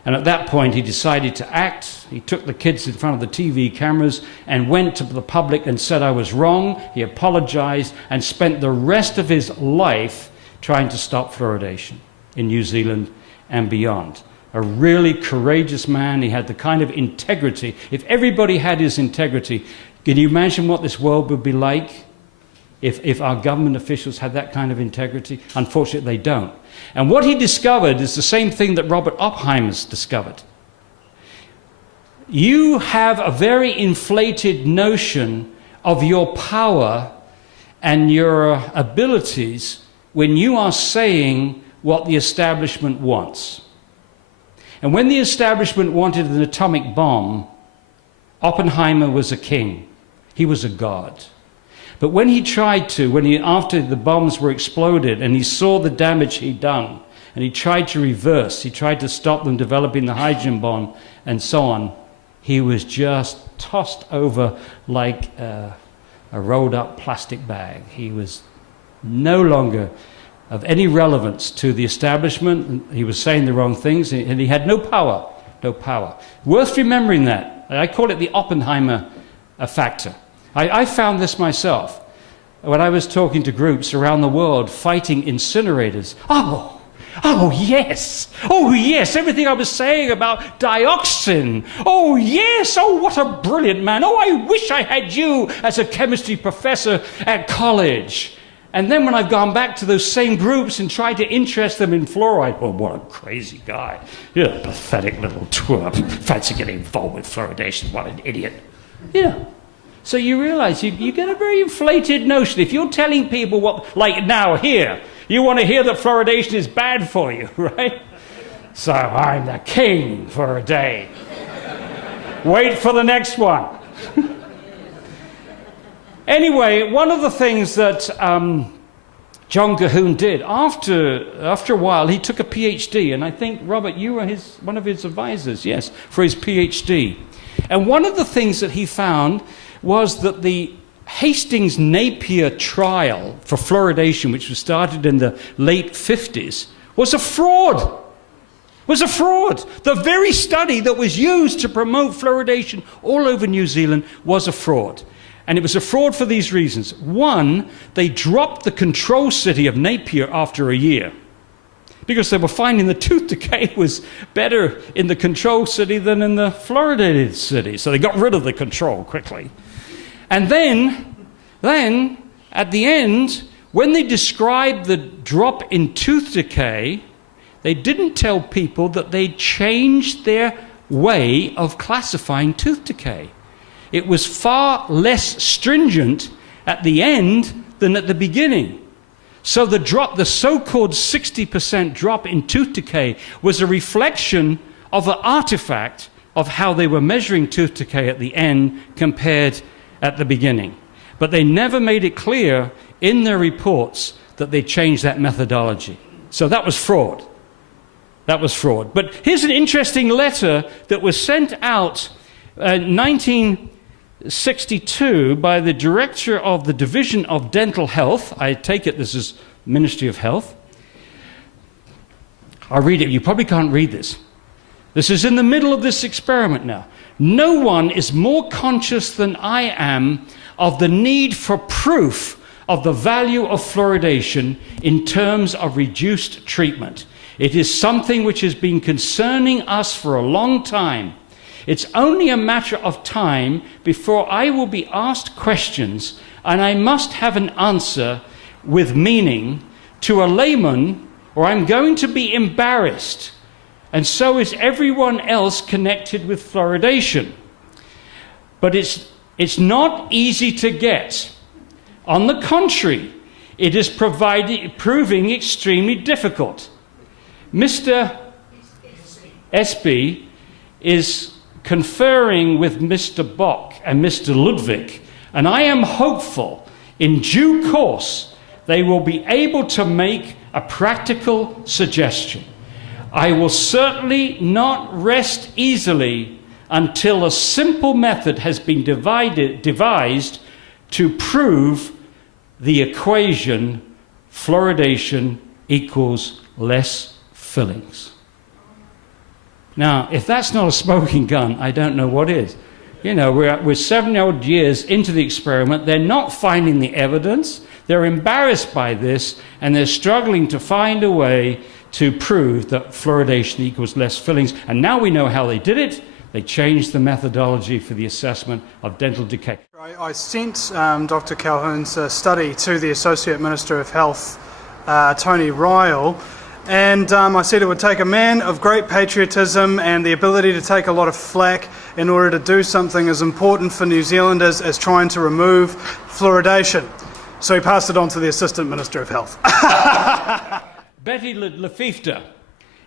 And at that point, he decided to act. He took the kids in front of the TV cameras and went to the public and said, I was wrong. He apologized and spent the rest of his life trying to stop fluoridation in New Zealand and beyond. A really courageous man. He had the kind of integrity. If everybody had his integrity, can you imagine what this world would be like if our government officials had that kind of integrity? Unfortunately, they don't. And what he discovered is the same thing that Robert Oppenheimer's discovered. You have a very inflated notion of your power and your abilities when you are saying what the establishment wants. And when the establishment wanted an atomic bomb, Oppenheimer was a king. He was a god. But when he tried to, after the bombs were exploded and he saw the damage he'd done, and he tried to reverse, he tried to stop them developing the hydrogen bomb and so on, he was just tossed over like a rolled up plastic bag. He was no longer of any relevance to the establishment. He was saying the wrong things, and he had no power. No power. Worth remembering that. I call it the Oppenheimer factor. I found this myself when I was talking to groups around the world fighting incinerators. Oh yes, everything I was saying about dioxin. Oh yes, oh what a brilliant man. Oh, I wish I had you as a chemistry professor at college. And then when I've gone back to those same groups and tried to interest them in fluoride, oh, what a crazy guy. You're a pathetic little twerp. Fancy getting involved with fluoridation. What an idiot. Yeah. So you realize you get a very inflated notion. If you're telling people what, like now here, you want to hear that fluoridation is bad for you, right? So I'm the king for a day. Wait for the next one. Anyway, one of the things that John Cahoon did, after a while, he took a PhD, and I think, Robert, you were one of his advisors, yes, for his PhD. And one of the things that he found was that the Hastings-Napier trial for fluoridation, which was started in the late 50s, was a fraud. Was a fraud. The very study that was used to promote fluoridation all over New Zealand was a fraud. And it was a fraud for these reasons. One, they dropped the control city of Napier after a year because they were finding the tooth decay was better in the control city than in the fluoridated city. So they got rid of the control quickly. And then at the end, when they described the drop in tooth decay, they didn't tell people that they changed their way of classifying tooth decay. It was far less stringent at the end than at the beginning. So the so-called 60% drop in tooth decay was a reflection of an artifact of how they were measuring tooth decay at the end compared at the beginning. But they never made it clear in their reports that they changed that methodology. So that was fraud. That was fraud. But here's an interesting letter that was sent out in 1962 by the director of the Division of Dental Health. I take it this is Ministry of Health. I'll read it. You probably can't read this. This is in the middle of this experiment now. No one is more conscious than I am of the need for proof of the value of fluoridation in terms of reduced treatment. It is something which has been concerning us for a long time. It's only a matter of time before I will be asked questions and I must have an answer with meaning to a layman, or I'm going to be embarrassed. And so is everyone else connected with fluoridation. But it's not easy to get. On the contrary, it is proving extremely difficult. Mr. Espy is conferring with Mr. Bock and Mr. Ludwig, and I am hopeful in due course they will be able to make a practical suggestion. I will certainly not rest easily until a simple method has been devised to prove the equation fluoridation equals less fillings. Now, if that's not a smoking gun, I don't know what is. You know, we're 7 years into the experiment. They're not finding the evidence. They're embarrassed by this, and they're struggling to find a way to prove that fluoridation equals less fillings. And now we know how they did it. They changed the methodology for the assessment of dental decay. I sent Dr. Calhoun's study to the Associate Minister of Health, Tony Ryle, and I said it would take a man of great patriotism and the ability to take a lot of flack in order to do something as important for New Zealanders as trying to remove fluoridation. So he passed it on to the Assistant Minister of Health. Betty Lefevre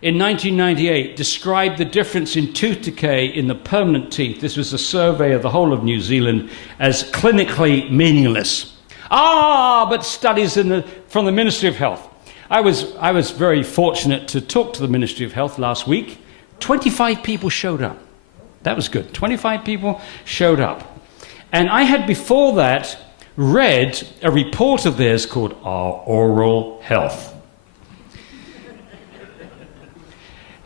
in 1998 described the difference in tooth decay in the permanent teeth. This was a survey of the whole of New Zealand as clinically meaningless. But studies from the Ministry of Health. I was very fortunate to talk to the Ministry of Health last week. 25 people showed up. That was good. 25 people showed up. And I had before that read a report of theirs called Our Oral Health.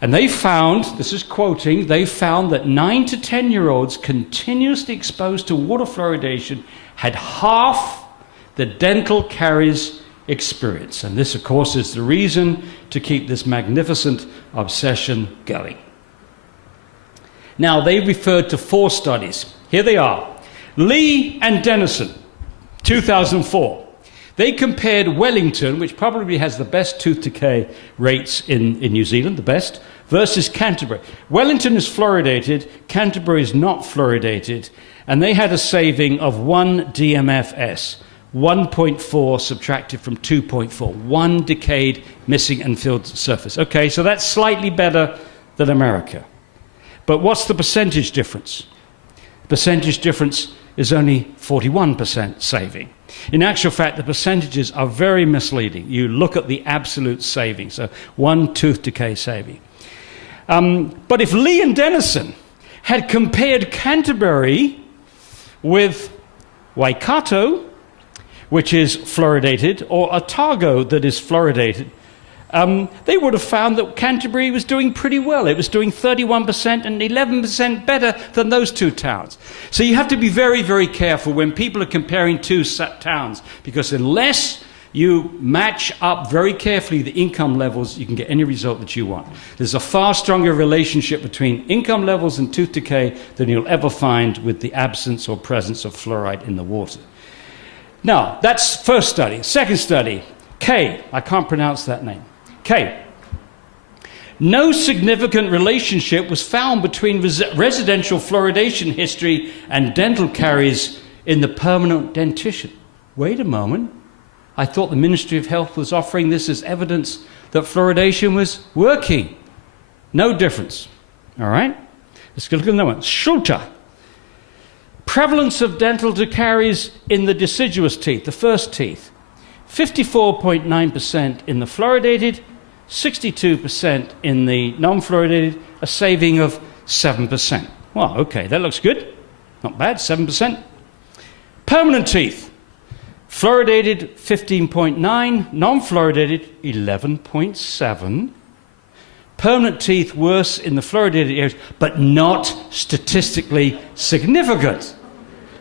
And they found, this is quoting, they found that 9 to 10-year-olds continuously exposed to water fluoridation had half the dental caries experience. And this, of course, is the reason to keep this magnificent obsession going. Now, they referred to 4 studies. Here they are. Lee and Dennison, 2004. They compared Wellington, which probably has the best tooth decay rates in New Zealand, the best, versus Canterbury. Wellington is fluoridated, Canterbury is not fluoridated, and they had a saving of 1 DMFS, 1.4 subtracted from 2.4, 1 decayed missing and filled surface. Okay, so that's slightly better than America. But what's the percentage difference? Percentage difference is only 41% saving. In actual fact, the percentages are very misleading. You look at the absolute saving, so 1 tooth decay saving. But if Lee and Dennison had compared Canterbury with Waikato, which is fluoridated, or Otago that is fluoridated, they would have found that Canterbury was doing pretty well. It was doing 31% and 11% better than those 2 towns. So you have to be very, very careful when people are comparing 2 towns, because unless you match up very carefully the income levels, you can get any result that you want. There's a far stronger relationship between income levels and tooth decay than you'll ever find with the absence or presence of fluoride in the water. Now, that's first study. Second study, K. I can't pronounce that name. K. No significant relationship was found between residential fluoridation history and dental caries in the permanent dentition. Wait a moment. I thought the Ministry of Health was offering this as evidence that fluoridation was working. No difference. All right? Let's look at another one. Schulter. Prevalence of dental caries in the deciduous teeth, the first teeth. 54.9% in the fluoridated, 62% in the non-fluoridated, a saving of 7%. Well, okay, that looks good. Not bad, 7%. Permanent teeth. Fluoridated 15.9, non-fluoridated 11.7. Permanent teeth worse in the fluoridated areas, but not statistically significant.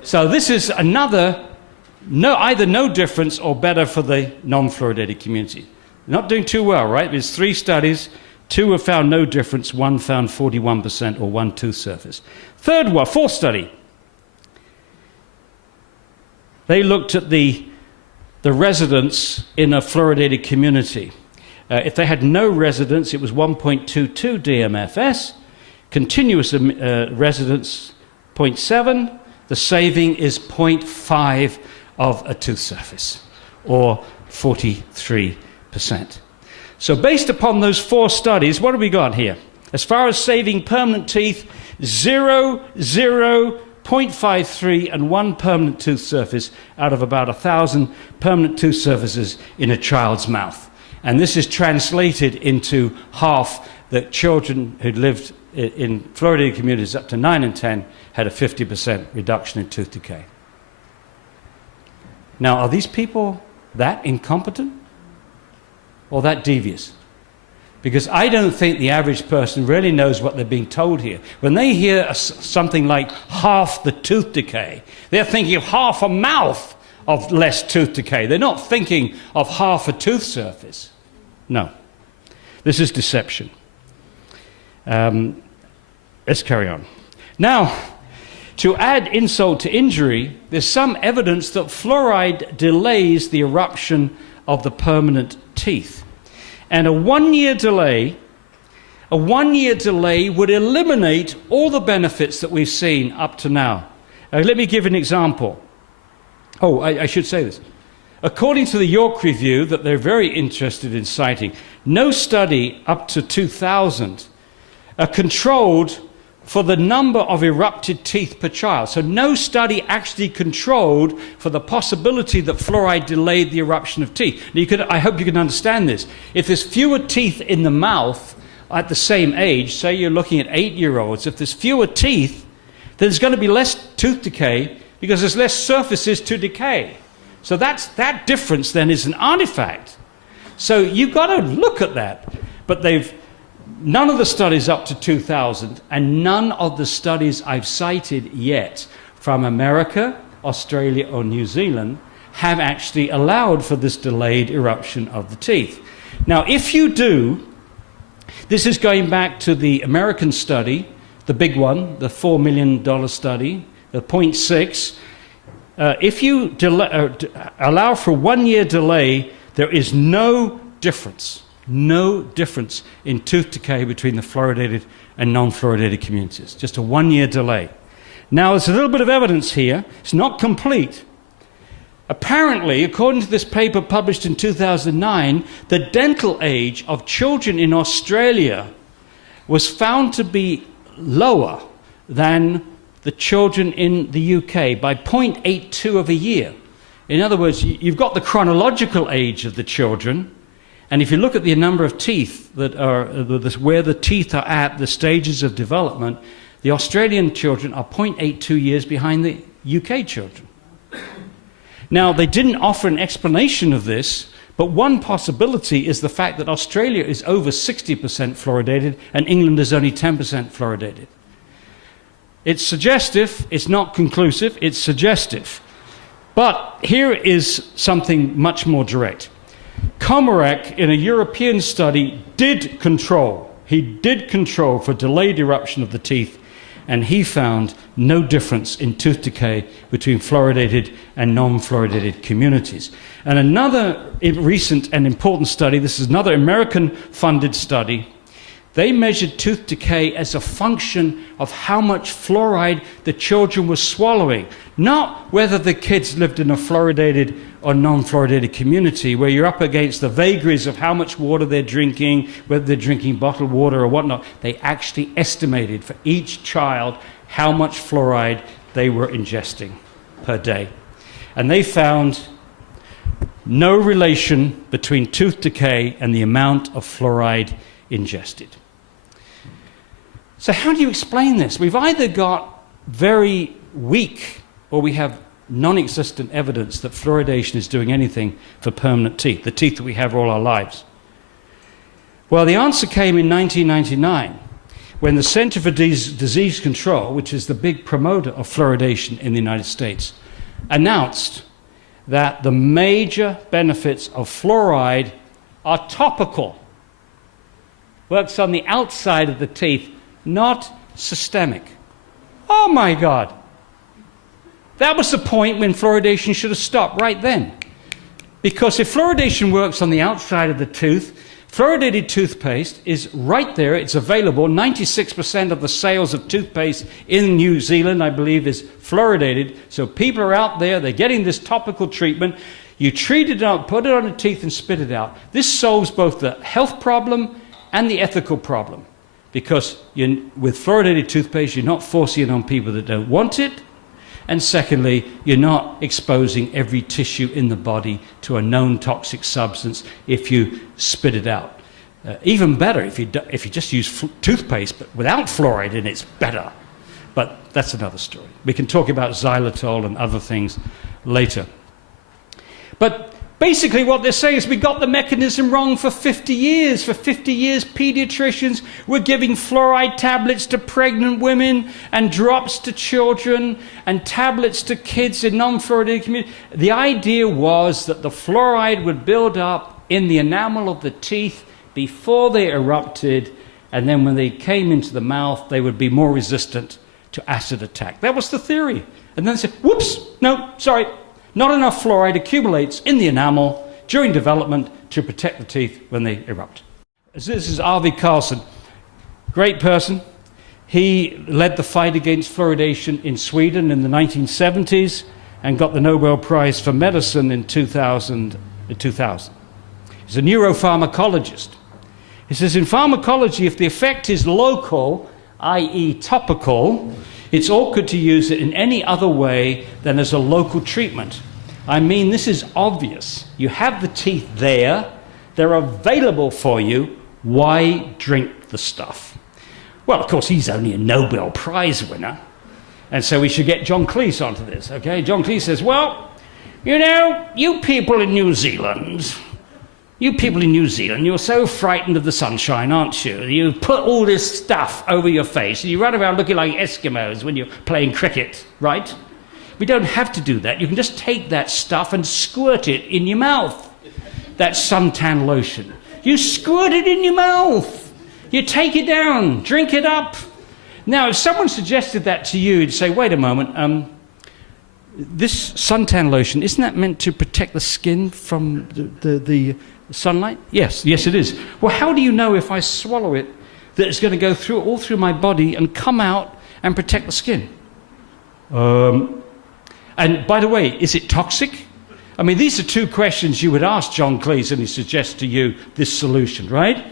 So this is another, either no difference or better for the non-fluoridated community. Not doing too well, right? There's 3 studies, 2 have found no difference, 1 found 41% or 1 tooth surface. Fourth study. They looked at the residents in a fluoridated community. If they had no residents, it was 1.22 DMFS. Continuous residents, 0.7. The saving is 0.5 of a tooth surface, or 43%. So based upon those 4 studies, what have we got here? As far as saving permanent teeth, 0, 0, 0.53 and 1 permanent tooth surface out of about 1,000 permanent tooth surfaces in a child's mouth. And this is translated into half that children who lived in fluoridated communities up to 9 and 10 had a 50% reduction in tooth decay. Now, are these people that incompetent or that devious? Because I don't think the average person really knows what they're being told here. When they hear something like half the tooth decay, they're thinking of half a mouth of less tooth decay. They're not thinking of half a tooth surface. No. This is deception. Let's carry on. Now, to add insult to injury, there's some evidence that fluoride delays the eruption of the permanent teeth. And a one-year delay would eliminate all the benefits that we've seen up to now. Let me give an example. Oh, I should say this. According to the York Review, that they're very interested in citing, no study up to 2000 controlled for the number of erupted teeth per child. So no study actually controlled for the possibility that fluoride delayed the eruption of teeth. Now I hope you can understand this. If there's fewer teeth in the mouth at the same age, say you're looking at 8-year-olds, if there's fewer teeth, then there's going to be less tooth decay because there's less surfaces to decay. So that difference then is an artifact. So you've got to look at that. But none of the studies up to 2000 and none of the studies I've cited yet from America, Australia or New Zealand have actually allowed for this delayed eruption of the teeth. Now if you do, this is going back to the American study, the big one, the $4 million study, the 0.6. If you allow for a 1-year delay, there is no difference in tooth decay between the fluoridated and non-fluoridated communities. Just a 1-year delay. Now, there's a little bit of evidence here. It's not complete. Apparently, according to this paper published in 2009, the dental age of children in Australia was found to be lower than the children in the UK by 0.82 of a year. In other words, you've got the chronological age of the children, and if you look at the number of teeth that are, where the teeth are at, the stages of development, the Australian children are 0.82 years behind the UK children. Now, they didn't offer an explanation of this, but one possibility is the fact that Australia is over 60% fluoridated and England is only 10% fluoridated. It's suggestive, it's not conclusive, it's suggestive. But here is something much more direct. Komarek, in a European study, did control for delayed eruption of the teeth, and he found no difference in tooth decay between fluoridated and non-fluoridated communities. And another recent and important study, this is another American-funded study, they measured tooth decay as a function of how much fluoride the children were swallowing, not whether the kids lived in a fluoridated or non-fluoridated community where you're up against the vagaries of how much water they're drinking, whether they're drinking bottled water or whatnot. They actually estimated for each child how much fluoride they were ingesting per day. And they found no relation between tooth decay and the amount of fluoride ingested. So how do you explain this? We've either got very weak or we have non-existent evidence that fluoridation is doing anything for permanent teeth, the teeth that we have all our lives. Well, the answer came in 1999 when the Center for Disease Control, which is the big promoter of fluoridation in the United States, announced that the major benefits of fluoride are topical. Works on the outside of the teeth, not systemic. Oh my God! That was the point when fluoridation should have stopped right then. Because if fluoridation works on the outside of the tooth, fluoridated toothpaste is right there, it's available. 96% of the sales of toothpaste in New Zealand, I believe, is fluoridated. So people are out there, they're getting this topical treatment. You treat it out, put it on the teeth and spit it out. This solves both the health problem and the ethical problem. Because with fluoridated toothpaste, you're not forcing it on people that don't want it. And secondly, you're not exposing every tissue in the body to a known toxic substance if you spit it out. Even better, if you just use toothpaste but without fluoride in it, it's better. But that's another story. We can talk about xylitol and other things later. But basically what they're saying is we got the mechanism wrong for 50 years. For 50 years, pediatricians were giving fluoride tablets to pregnant women and drops to children and tablets to kids in non-fluoridated communities. The idea was that the fluoride would build up in the enamel of the teeth before they erupted, and then when they came into the mouth, they would be more resistant to acid attack. That was the theory. And then they said, whoops, no, sorry. Not enough fluoride accumulates in the enamel during development to protect the teeth when they erupt. This is Arvid Carlsson, great person. He led the fight against fluoridation in Sweden in the 1970s and got the Nobel Prize for Medicine in 2000. He's a neuropharmacologist. He says, in pharmacology, if the effect is local, i.e. topical, it's awkward to use it in any other way than as a local treatment. I mean, this is obvious. You have the teeth there. They're available for you. Why drink the stuff? Well, of course, he's only a Nobel Prize winner. And so we should get John Cleese onto this, okay? John Cleese says, well, you know, you people in New Zealand, you're so frightened of the sunshine, aren't you? You put all this stuff over your face and you run around looking like Eskimos when you're playing cricket, right? We don't have to do that. You can just take that stuff and squirt it in your mouth. That suntan lotion. You squirt it in your mouth. You take it down, drink it up. Now, if someone suggested that to you, you'd say, wait a moment, this suntan lotion, isn't that meant to protect the skin from the sunlight? Yes, it is. Well, how do you know if I swallow it that it's going to go through all through my body and come out and protect the skin? And by the way, is it toxic? I mean, these are two questions you would ask John Cleese and he suggests to you this solution, right?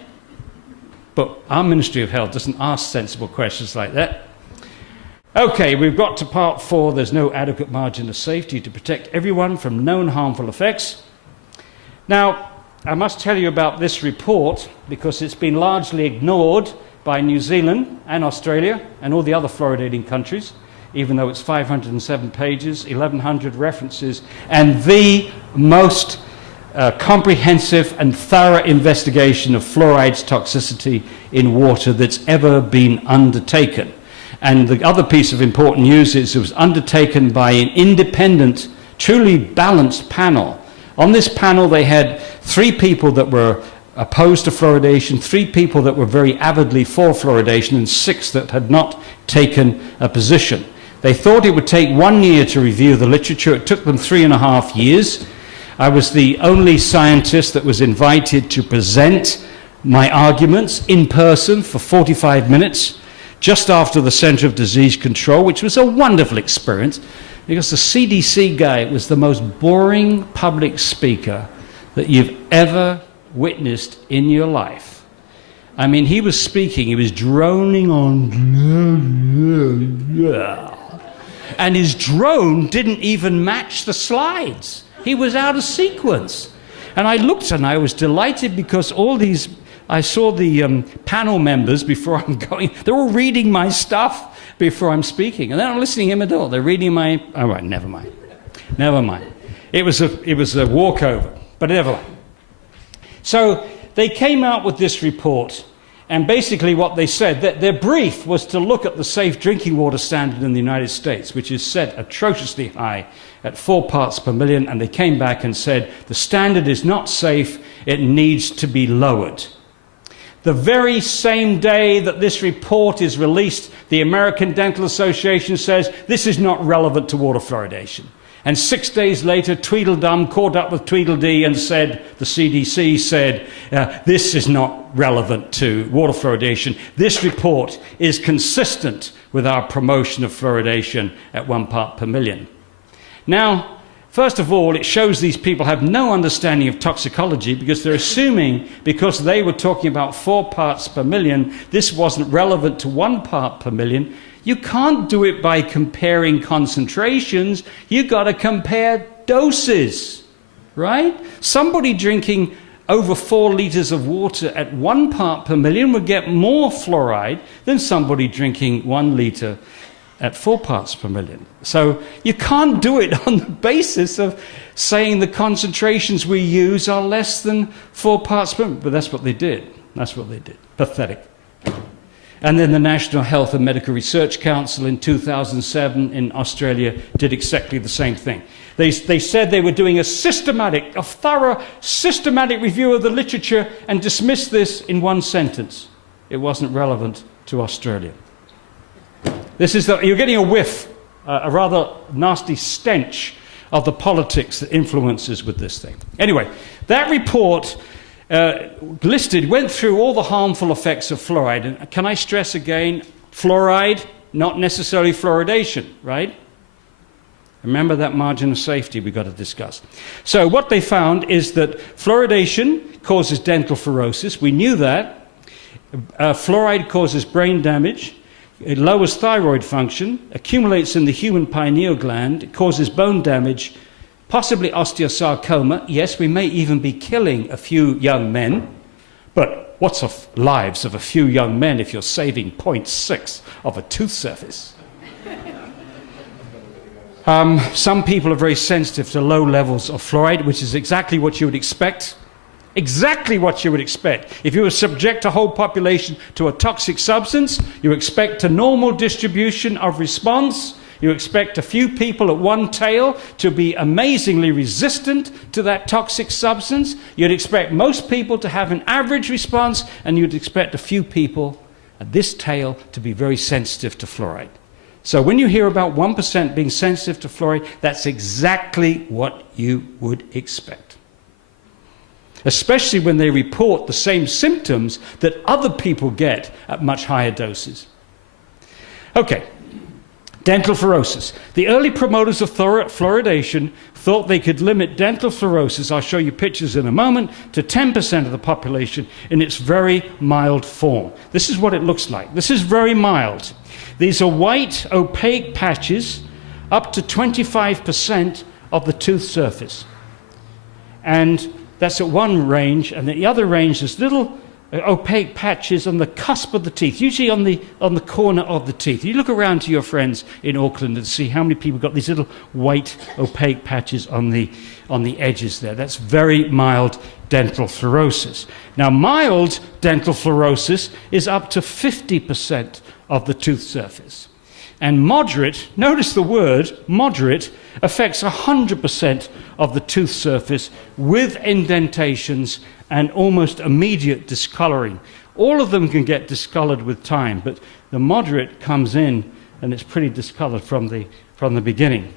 But our Ministry of Health doesn't ask sensible questions like that. Okay, we've got to part 4. There's no adequate margin of safety to protect everyone from known harmful effects. Now, I must tell you about this report because it's been largely ignored by New Zealand and Australia and all the other fluoridating countries, even though it's 507 pages, 1,100 references, and the most comprehensive and thorough investigation of fluoride's toxicity in water that's ever been undertaken. And the other piece of important news is it was undertaken by an independent, truly balanced panel. On this panel, they had 3 people that were opposed to fluoridation, 3 people that were very avidly for fluoridation, and 6 that had not taken a position. They thought it would take 1 year to review the literature. It took them 3.5 years. I was the only scientist that was invited to present my arguments in person for 45 minutes, just after the Center of Disease Control, which was a wonderful experience, because the CDC guy was the most boring public speaker that you've ever witnessed in your life. I mean, he was speaking, he was droning on, and his drone didn't even match the slides. He was out of sequence. And I looked and I was delighted because I saw the panel members before I'm going, they're all reading my stuff before I'm speaking. And they're not listening to him at all. They're reading all right, never mind. Never mind. It was a walkover, but never mind. So they came out with this report, and basically what they said, that their brief was to look at the safe drinking water standard in the United States, which is set atrociously high at 4 parts per million, and they came back and said the standard is not safe, it needs to be lowered. The very same day that this report is released, the American Dental Association says this is not relevant to water fluoridation. And 6 days later, Tweedledum caught up with Tweedledee and said, the CDC said, this is not relevant to water fluoridation. This report is consistent with our promotion of fluoridation at 1 part per million. Now, first of all, it shows these people have no understanding of toxicology because they're assuming because they were talking about 4 parts per million, this wasn't relevant to 1 part per million. You can't do it by comparing concentrations. You've got to compare doses, right? Somebody drinking over 4 liters of water at 1 part per million would get more fluoride than somebody drinking 1 liter at 4 parts per million. So you can't do it on the basis of saying the concentrations we use are less than 4 parts per million. But that's what they did. That's what they did. Pathetic. And then the National Health and Medical Research Council in 2007 in Australia did exactly the same thing. They said they were doing a thorough, systematic review of the literature and dismissed this in 1 sentence. It wasn't relevant to Australia. You're getting a whiff, a rather nasty stench of the politics that influences with this thing. Anyway, that report went through all the harmful effects of fluoride. And can I stress again, fluoride, not necessarily fluoridation, right? Remember that margin of safety we've got to discuss. So what they found is that fluoridation causes dental fluorosis. We knew that. Fluoride causes brain damage. It lowers thyroid function, accumulates in the human pineal gland, it causes bone damage, possibly osteosarcoma. Yes, we may even be killing a few young men. But what's the lives of a few young men if you're saving 0.6 of a tooth surface? Some people are very sensitive to low levels of fluoride, which is exactly what you would expect. Exactly what you would expect. If you were subject a whole population to a toxic substance, you expect a normal distribution of response. You expect a few people at one tail to be amazingly resistant to that toxic substance. You'd expect most people to have an average response, and you'd expect a few people at this tail to be very sensitive to fluoride. So when you hear about 1% being sensitive to fluoride, that's exactly what you would expect. Especially when they report the same symptoms that other people get at much higher doses. Okay, dental fluorosis. The early promoters of fluoridation thought they could limit dental fluorosis, I'll show you pictures in a moment, to 10% of the population in its very mild form. This is what it looks like. This is very mild. These are white, opaque patches up to 25% of the tooth surface. And that's at one range, and the other range is little opaque patches on the cusp of the teeth, usually on the corner of the teeth. You look around to your friends in Auckland and see how many people got these little white opaque patches on the edges there. That's very mild dental fluorosis. Now, mild dental fluorosis is up to 50% of the tooth surface. And moderate, notice the word, moderate, affects 100% of the tooth surface with indentations and almost immediate discoloring. All of them can get discolored with time, but the moderate comes in and it's pretty discolored from the beginning.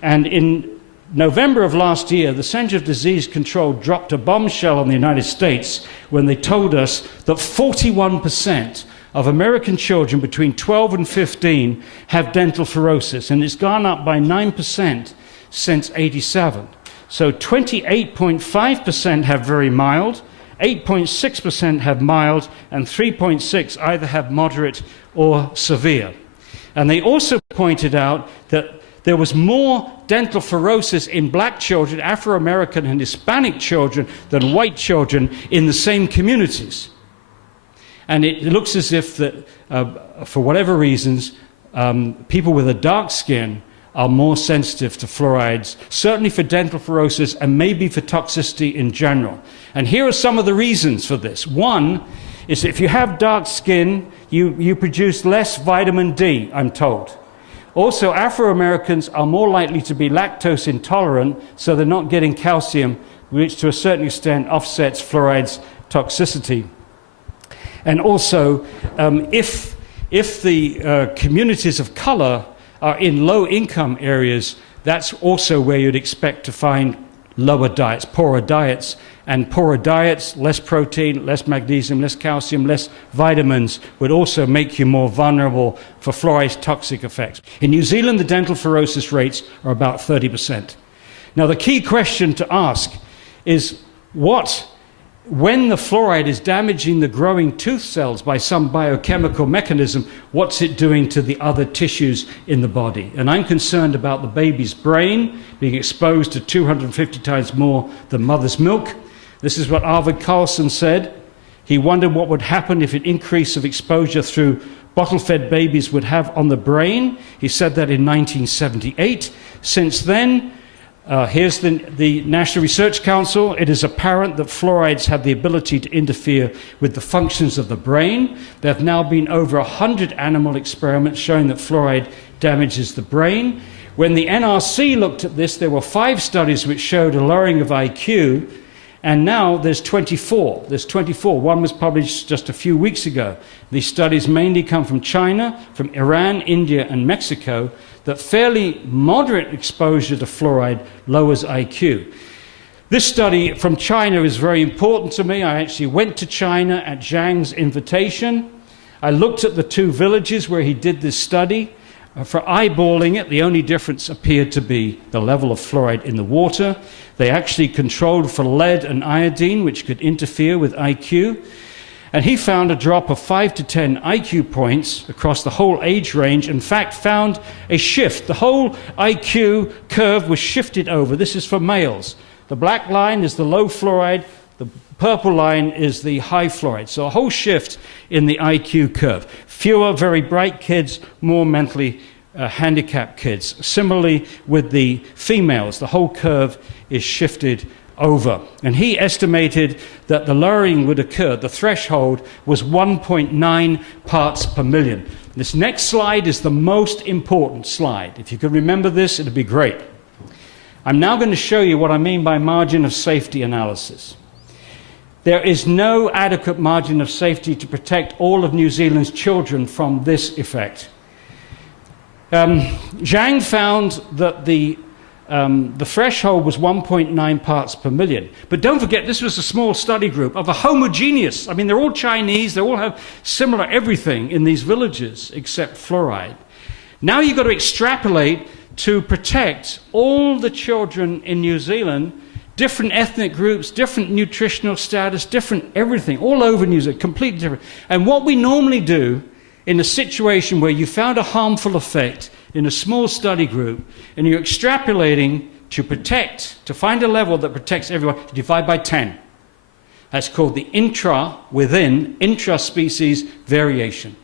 And in November of last year, the Center of Disease Control dropped a bombshell on the United States when they told us that 41% of American children between 12 and 15 have dental fluorosis, and it's gone up by 9% since '87. So 28.5% have very mild, 8.6% have mild, and 3.6% either have moderate or severe. And they also pointed out that there was more dental fluorosis in black children, Afro-American and Hispanic children, than white children in the same communities. And it looks as if that, for whatever reasons, people with a dark skin are more sensitive to fluorides, certainly for dental fluorosis and maybe for toxicity in general. And here are some of the reasons for this. One is if you have dark skin, you produce less vitamin D, I'm told. Also, Afro-Americans are more likely to be lactose intolerant, so they're not getting calcium, which to a certain extent offsets fluoride's toxicity. And also, if the communities of color are in low-income areas, that's also where you'd expect to find lower diets, poorer diets. And poorer diets, less protein, less magnesium, less calcium, less vitamins, would also make you more vulnerable for fluoride's toxic effects. In New Zealand, the dental fluorosis rates are about 30%. Now, the key question to ask is when the fluoride is damaging the growing tooth cells by some biochemical mechanism, what's it doing to the other tissues in the body? And I'm concerned about the baby's brain being exposed to 250 times more than mother's milk. This is what Arvid Carlson said. He wondered what would happen if an increase of exposure through bottle-fed babies would have on the brain. He said that in 1978. Since then, here's the National Research Council. It is apparent that fluorides have the ability to interfere with the functions of the brain. There have now been over 100 animal experiments showing that fluoride damages the brain. When the NRC looked at this, there were 5 studies which showed a lowering of IQ, and now there's 24. There's 24. One was published just a few weeks ago. These studies mainly come from China, from Iran, India, and Mexico, that fairly moderate exposure to fluoride lowers IQ. This study from China is very important to me. I actually went to China at Zhang's invitation. I looked at the 2 villages where he did this study. For eyeballing it, the only difference appeared to be the level of fluoride in the water. They actually controlled for lead and iodine, which could interfere with IQ. And he found a drop of 5 to 10 IQ points across the whole age range. In fact, found a shift. The whole IQ curve was shifted over. This is for males. The black line is the low fluoride. The purple line is the high fluoride. So a whole shift in the IQ curve. Fewer very bright kids, more mentally handicapped kids. Similarly with the females, the whole curve is shifted over. And he estimated that the lowering would occur, the threshold was 1.9 parts per million. This next slide is the most important slide. If you could remember this, it'd be great. I'm now going to show you what I mean by margin of safety analysis. There is no adequate margin of safety to protect all of New Zealand's children from this effect. Zhang found that the threshold was 1.9 parts per million. But don't forget, this was a small study group of a homogeneous, I mean, they're all Chinese, they all have similar everything in these villages except fluoride. Now you've got to extrapolate to protect all the children in New Zealand, different ethnic groups, different nutritional status, different everything, all over New Zealand, completely different. And what we normally do in a situation where you found a harmful effect in a small study group, and you're extrapolating to protect, to find a level that protects everyone, you divide by 10. That's called the intra-species variation.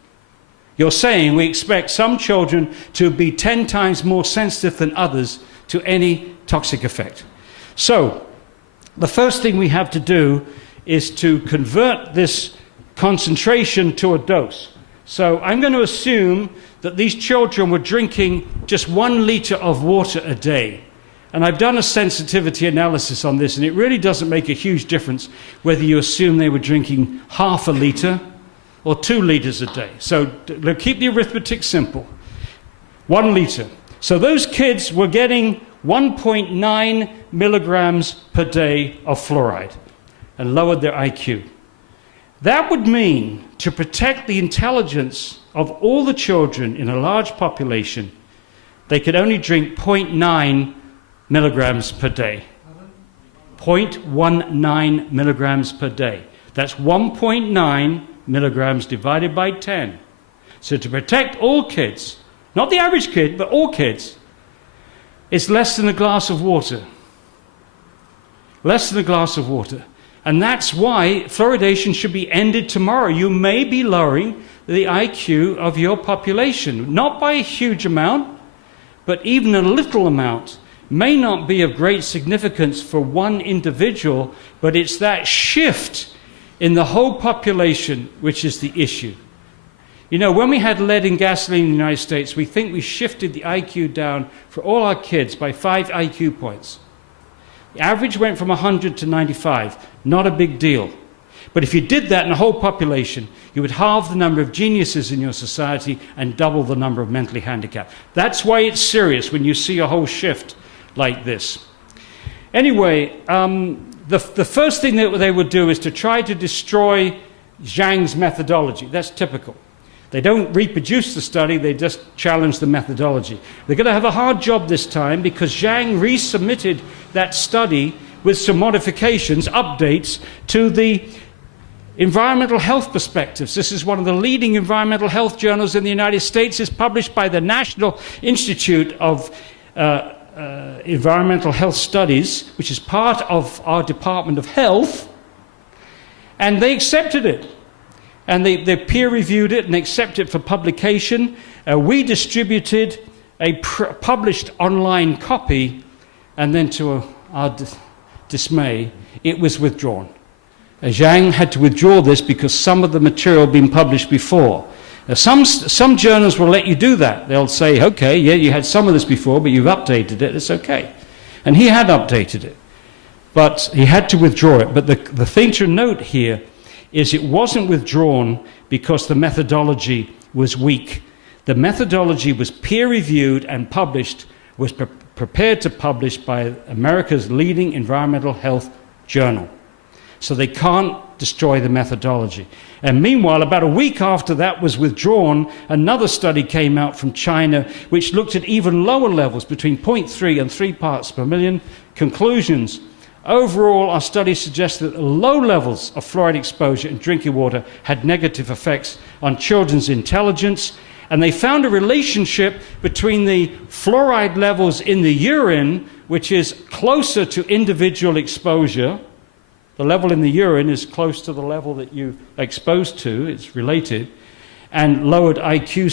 You're saying we expect some children to be 10 times more sensitive than others to any toxic effect. So, the first thing we have to do is to convert this concentration to a dose. So, I'm going to assume that these children were drinking just 1 liter of water a day. And I've done a sensitivity analysis on this, and it really doesn't make a huge difference whether you assume they were drinking half a liter or 2 liters a day. So keep the arithmetic simple. 1 liter. So those kids were getting 1.9 milligrams per day of fluoride and lowered their IQ. That would mean, to protect the intelligence of all the children in a large population, they could only drink 0.9 milligrams per day. 0.19 milligrams per day. That's 1.9 milligrams divided by 10. So to protect all kids, not the average kid, but all kids, It's less than a glass of water. Less than a glass of water. And that's why fluoridation should be ended tomorrow. You may be lowering the IQ of your population, not by a huge amount, but even a little amount may not be of great significance for one individual, but it's that shift in the whole population which is the issue. You know, when we had lead in gasoline in the United States, we think we shifted the IQ down for all our kids by 5 IQ points. The average went from 100 to 95, not a big deal. But if you did that in the whole population, you would halve the number of geniuses in your society and double the number of mentally handicapped. That's why it's serious when you see a whole shift like this. Anyway, the first thing that they would do is to try to destroy Zhang's methodology. That's typical. They don't reproduce the study, they just challenge the methodology. They're going to have a hard job this time because Zhang resubmitted that study with some modifications, updates to the environmental health perspectives. This is one of the leading environmental health journals in the United States. It's published by the National Institute of Environmental Health Studies, which is part of our Department of Health, and they accepted it. And they peer-reviewed it and accepted it for publication. We distributed a published online copy, and then to our dismay, it was withdrawn. Zhang had to withdraw this because some of the material had been published before. Now, some journals will let you do that. They'll say, okay, yeah, you had some of this before, but you've updated it, it's okay. And he had updated it, but he had to withdraw it. But the thing to note here is it wasn't withdrawn because the methodology was weak. The methodology was peer-reviewed and published, was prepared to publish by America's leading environmental health journal. So they can't destroy the methodology. And meanwhile, about a week after that was withdrawn, another study came out from China which looked at even lower levels, between 0.3 and 3 parts per million. Conclusions: overall, our study suggests that low levels of fluoride exposure in drinking water had negative effects on children's intelligence, and they found a relationship between the fluoride levels in the urine, which is closer to individual exposure. The level in the urine is close to the level that you are exposed to, it's related, and lowered IQ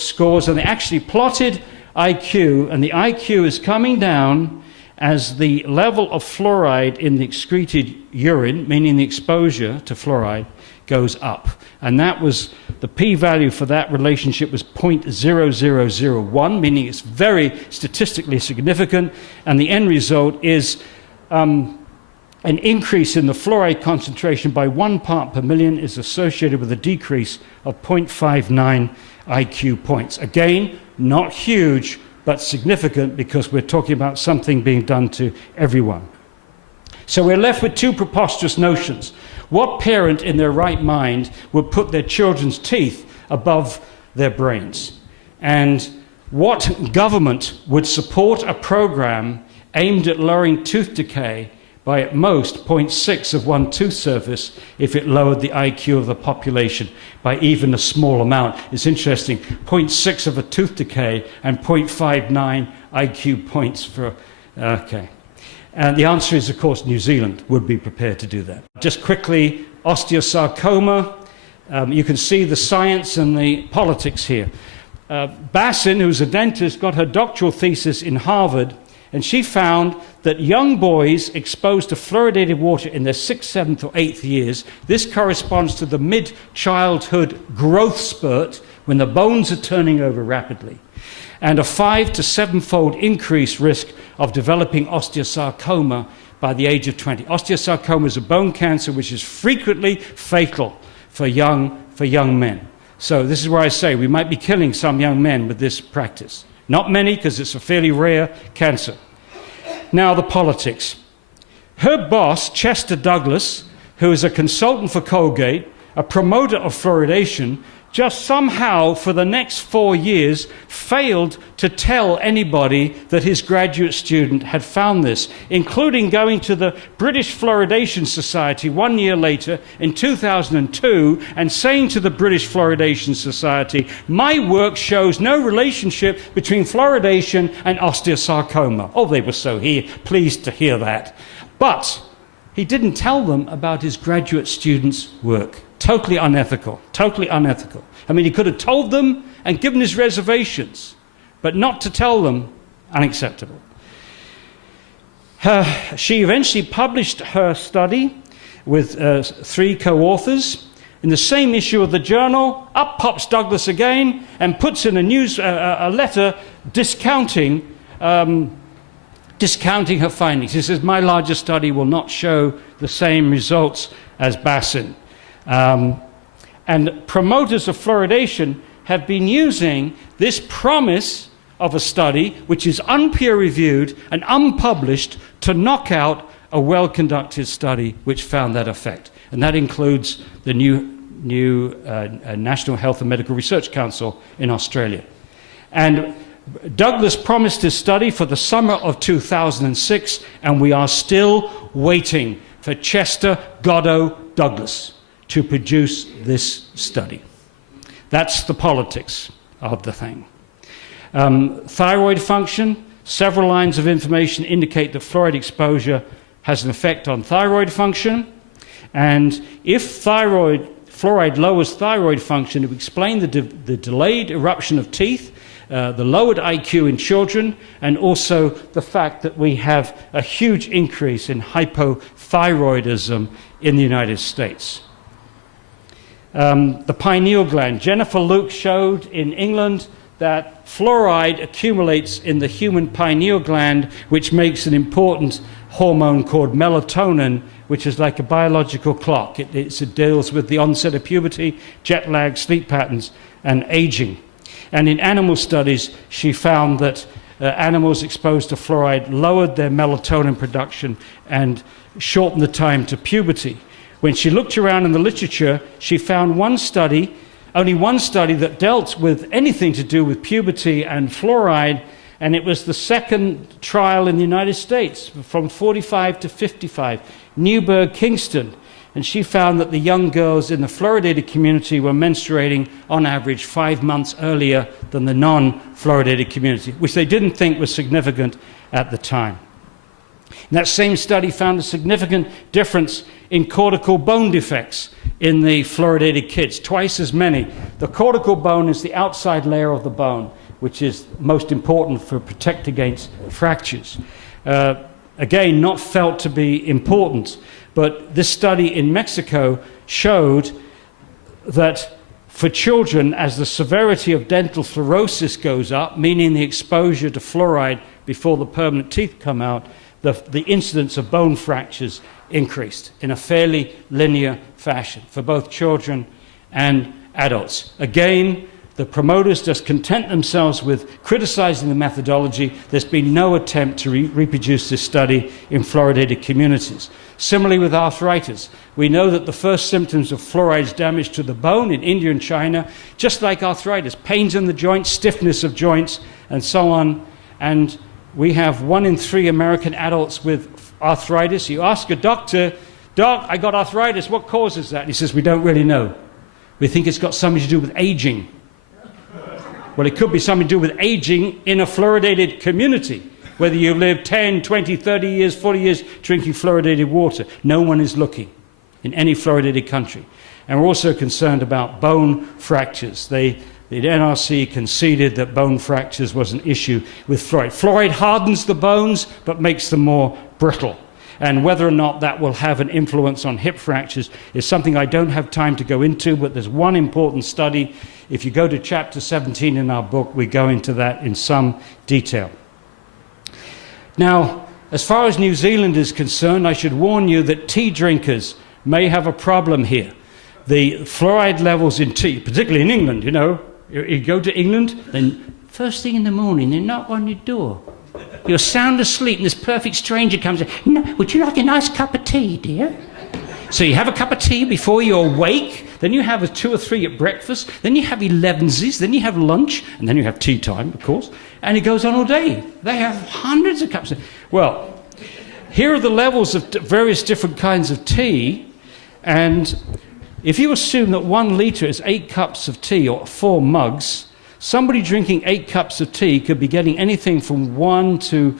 scores, and they actually plotted IQ, and the IQ is coming down as the level of fluoride in the excreted urine, meaning the exposure to fluoride, goes up. And that was, the p-value for that relationship was 0.0001, meaning it's very statistically significant, and the end result is an increase in the fluoride concentration by 1 part per million is associated with a decrease of 0.59 IQ points. Again, not huge, but significant because we're talking about something being done to everyone. So we're left with two preposterous notions. What parent in their right mind would put their children's teeth above their brains? And what government would support a program aimed at lowering tooth decay by at most 0.6 of one tooth surface if it lowered the IQ of the population by even a small amount? It's interesting, 0.6 of a tooth decay and 0.59 IQ points for, okay. And the answer is, of course, New Zealand would be prepared to do that. Just quickly, osteosarcoma. You can see the science and the politics here. Bassin, who's a dentist, got her doctoral thesis in Harvard, and she found that young boys exposed to fluoridated water in their 6th, 7th, or 8th years, this corresponds to the mid-childhood growth spurt when the bones are turning over rapidly, and a 5 to 7-fold increased risk of developing osteosarcoma by the age of 20. Osteosarcoma is a bone cancer which is frequently fatal for young men. So this is where I say we might be killing some young men with this practice. Not many, because it's a fairly rare cancer. Now, the politics. Her boss, Chester Douglas, who is a consultant for Colgate, a promoter of fluoridation, just somehow for the next 4 years failed to tell anybody that his graduate student had found this, including going to the British Fluoridation Society 1 year later in 2002 and saying to the British Fluoridation Society, my work shows no relationship between fluoridation and osteosarcoma. Oh, they were so pleased to hear that. But he didn't tell them about his graduate student's work. Totally unethical, totally unethical. I mean, he could have told them and given his reservations, but not to tell them, unacceptable. She eventually published her study with 3 co-authors. In the same issue of the journal, up pops Douglas again and puts in a letter discounting her findings. He says, my larger study will not show the same results as Bassin. And promoters of fluoridation have been using this promise of a study, which is unpeer-reviewed and unpublished, to knock out a well-conducted study which found that effect. And that includes the new National Health and Medical Research Council in Australia. And Douglas promised his study for the summer of 2006, and we are still waiting for Chester Goddo Douglas to produce this study. That's the politics of the thing. Thyroid function, several lines of information indicate that fluoride exposure has an effect on thyroid function, and if fluoride lowers thyroid function, it would explain the delayed eruption of teeth, the lowered IQ in children, and also the fact that we have a huge increase in hypothyroidism in the United States. The pineal gland. Jennifer Luke showed in England that fluoride accumulates in the human pineal gland, which makes an important hormone called melatonin, which is like a biological clock. It deals with the onset of puberty, jet lag, sleep patterns, and aging. And in animal studies, she found that animals exposed to fluoride lowered their melatonin production and shortened the time to puberty. When she looked around in the literature, she found only one study that dealt with anything to do with puberty and fluoride, and it was the second trial in the United States, from 45 to 55, Newburgh, Kingston. And she found that the young girls in the fluoridated community were menstruating on average 5 months earlier than the non-fluoridated community, which they didn't think was significant at the time. And that same study found a significant difference in cortical bone defects in the fluoridated kids, twice as many. The cortical bone is the outside layer of the bone, which is most important for protect against fractures. Again, not felt to be important, but this study in Mexico showed that for children, as the severity of dental fluorosis goes up, meaning the exposure to fluoride before the permanent teeth come out, the incidence of bone fractures increased in a fairly linear fashion for both children and adults. Again, the promoters just content themselves with criticizing the methodology. There's been no attempt to reproduce this study in fluoridated communities. Similarly with arthritis, we know that the first symptoms of fluoride is damage to the bone in India and China, just like arthritis, pains in the joints, stiffness of joints, and so on. And we have 1 in 3 American adults with arthritis. You ask a doctor, Doc, I got arthritis, what causes that? And he says, we don't really know. We think it's got something to do with aging. Well, it could be something to do with aging in a fluoridated community, whether you live 10, 20, 30 years, 40 years drinking fluoridated water. No one is looking in any fluoridated country. And we're also concerned about bone fractures. The NRC conceded that bone fractures was an issue with fluoride. Fluoride hardens the bones, but makes them more brittle. And whether or not that will have an influence on hip fractures is something I don't have time to go into, but there's one important study. If you go to chapter 17 in our book, we go into that in some detail. Now, as far as New Zealand is concerned, I should warn you that tea drinkers may have a problem here. The fluoride levels in tea, particularly in England, you go to England, then first thing in the morning, they knock on your door. You're sound asleep, and this perfect stranger comes in. No, would you like a nice cup of tea, dear? So you have a cup of tea before you awake, then you have 2 or 3 at breakfast, then you have 11s, then you have lunch, and then you have tea time, of course, and it goes on all day. They have hundreds of cups of... Well, here are the levels of various different kinds of tea, and if you assume that 1 litre is 8 cups of tea, or 4 mugs, somebody drinking 8 cups of tea could be getting anything from 1 to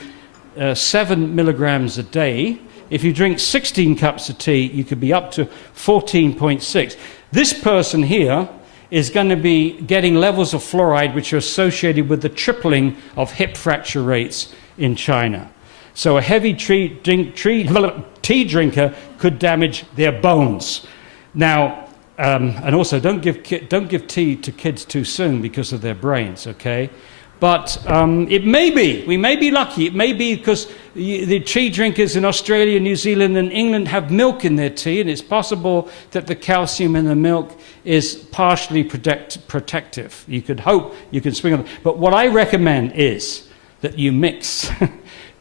7 milligrams a day. If you drink 16 cups of tea, you could be up to 14.6. This person here is going to be getting levels of fluoride which are associated with the tripling of hip fracture rates in China. So a heavy tea drinker could damage their bones. Now, and also don't give tea to kids too soon because of their brains, okay? But it may be, we may be lucky, it may be because the tea drinkers in Australia, New Zealand and England have milk in their tea, and it's possible that the calcium in the milk is partially protective. You could hope you can swing on. But what I recommend is that you mix.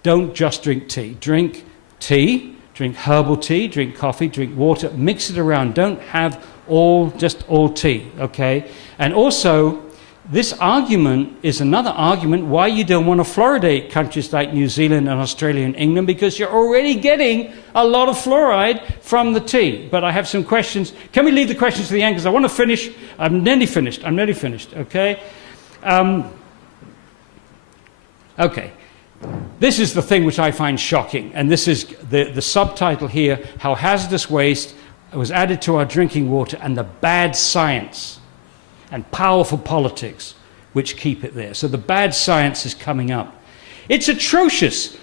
Don't just drink tea. Drink tea, drink herbal tea, drink coffee, drink water, mix it around. Don't have just all tea, okay? And also, this argument is another argument why you don't want to fluoridate countries like New Zealand and Australia and England, because you're already getting a lot of fluoride from the tea. But I have some questions. Can we leave the questions to the end? Because I want to finish. I'm nearly finished, okay? Okay. This is the thing which I find shocking, and this is the subtitle here, How Hazardous Waste Was Added to Our Drinking Water and the Bad Science and Powerful Politics which keep it there. So the bad science is coming up. It's atrocious.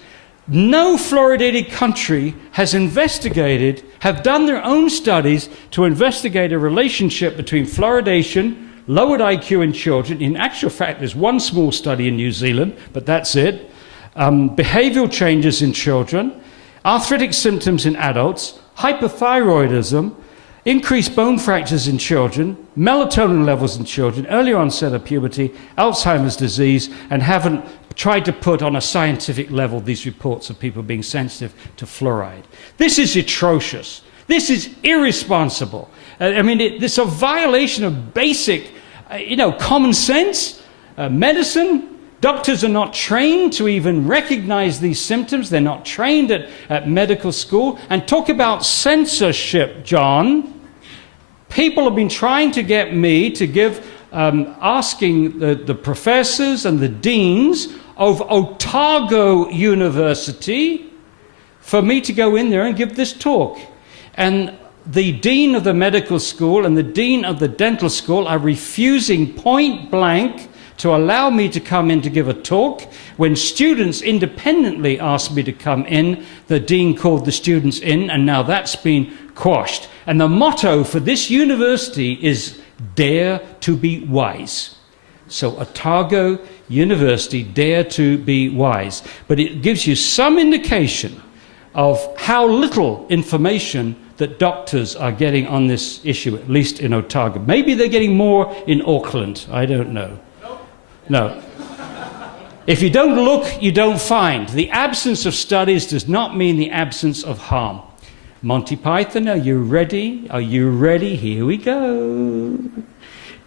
No fluoridated country has have done their own studies to investigate a relationship between fluoridation, lowered IQ in children. In actual fact, there's one small study in New Zealand, but that's it. Behavioral changes in children, arthritic symptoms in adults, hypothyroidism, increased bone fractures in children, melatonin levels in children, early onset of puberty, Alzheimer's disease, and haven't tried to put on a scientific level these reports of people being sensitive to fluoride. This is atrocious. This is irresponsible. This is a violation of basic, common sense, medicine. Doctors are not trained to even recognize these symptoms. They're not trained at medical school. And talk about censorship, John. People have been trying to get me to give, asking the professors and the deans of Otago University for me to go in there and give this talk. And the dean of the medical school and the dean of the dental school are refusing point blank to allow me to come in to give a talk. When students independently asked me to come in, the dean called the students in, and now that's been quashed. And the motto for this university is Dare to be Wise. So Otago University, Dare to be Wise. But it gives you some indication of how little information that doctors are getting on this issue, at least in Otago. Maybe they're getting more in Auckland, I don't know. No. If you don't look, you don't find. The absence of studies does not mean the absence of harm. Monty Python, are you ready? Are you ready? Here we go.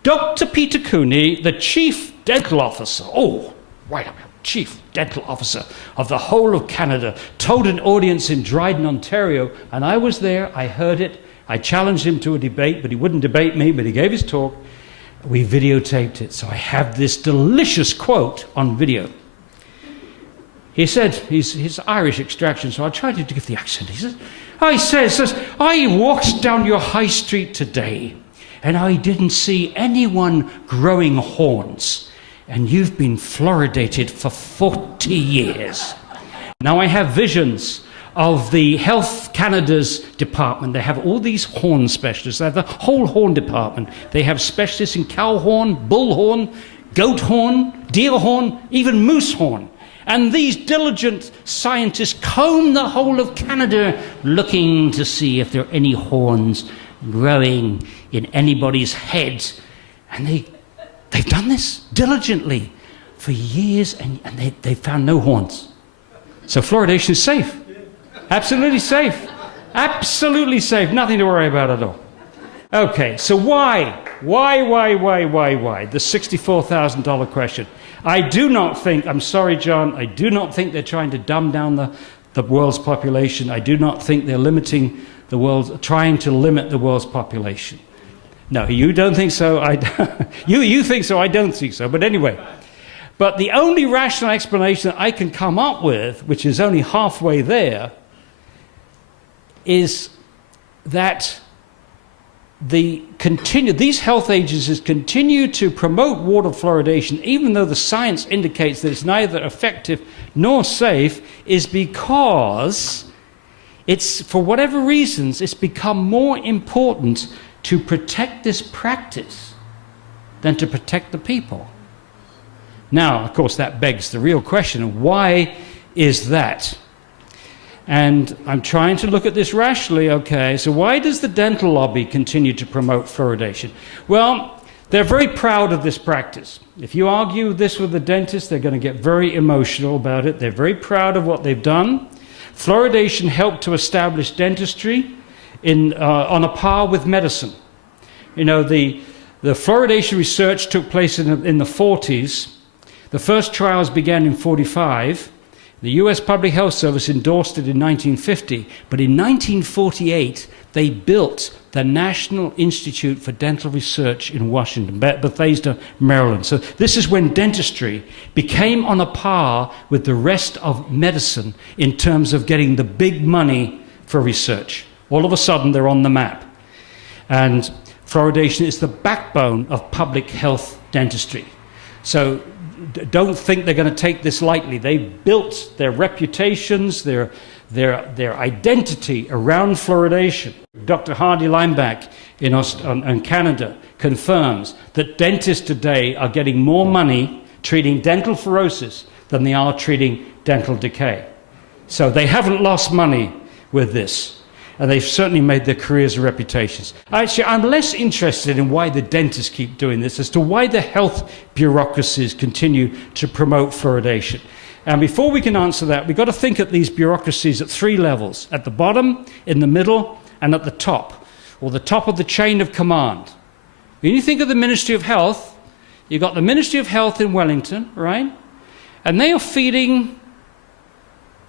Dr. Peter Cooney, the Chief Dental Officer, Chief Dental Officer of the whole of Canada, told an audience in Dryden, Ontario, and I was there, I heard it, I challenged him to a debate, but he wouldn't debate me, but he gave his talk. We videotaped it, so I have this delicious quote on video. He said, he's Irish extraction, so I'll try to give the accent. He says, I walked down your high street today, and I didn't see anyone growing horns, and you've been fluoridated for 40 years. Now I have visions of the Health Canada's department. They have all these horn specialists. They have the whole horn department. They have specialists in cow horn, bull horn, goat horn, deer horn, even moose horn. And these diligent scientists comb the whole of Canada looking to see if there are any horns growing in anybody's head. And they've done this diligently for years, and they found no horns. So fluoridation is safe. Absolutely safe. Absolutely safe, nothing to worry about at all. Okay, so why? Why? The $64,000 question. I do not think, I'm sorry, John, I do not think they're trying to dumb down the world's population. I do not think they're trying to limit the world's population. No, you don't think so. You think so, I don't think so. But anyway, but the only rational explanation that I can come up with, which is only halfway there, is that these health agencies continue to promote water fluoridation, even though the science indicates that it's neither effective nor safe, is because it's, for whatever reasons, it's become more important to protect this practice than to protect the people. Now, of course, that begs the real question, why is that? And I'm trying to look at this rationally, okay, so why does the dental lobby continue to promote fluoridation? Well, they're very proud of this practice. If you argue this with the dentist, they're going to get very emotional about it. They're very proud of what they've done. Fluoridation helped to establish dentistry on a par with medicine. You know, the fluoridation research took place in the 40s. The first trials began in 45. The US Public Health Service endorsed it in 1950, but in 1948 they built the National Institute for Dental Research in Washington, Bethesda, Maryland. So this is when dentistry became on a par with the rest of medicine in terms of getting the big money for research. All of a sudden they're on the map. And fluoridation is the backbone of public health dentistry. So don't think they're going to take this lightly. They built their reputations, their identity around fluoridation. Dr. Hardy Lineback in Canada confirms that dentists today are getting more money treating dental fluorosis than they are treating dental decay. So they haven't lost money with this. And they've certainly made their careers and reputations. Actually, I'm less interested in why the dentists keep doing this as to why the health bureaucracies continue to promote fluoridation. And before we can answer that, we've got to think of these bureaucracies at three levels: at the bottom, in the middle, and at the top, or the top of the chain of command. When you think of the Ministry of Health, you've got the Ministry of Health in Wellington, right? And they are feeding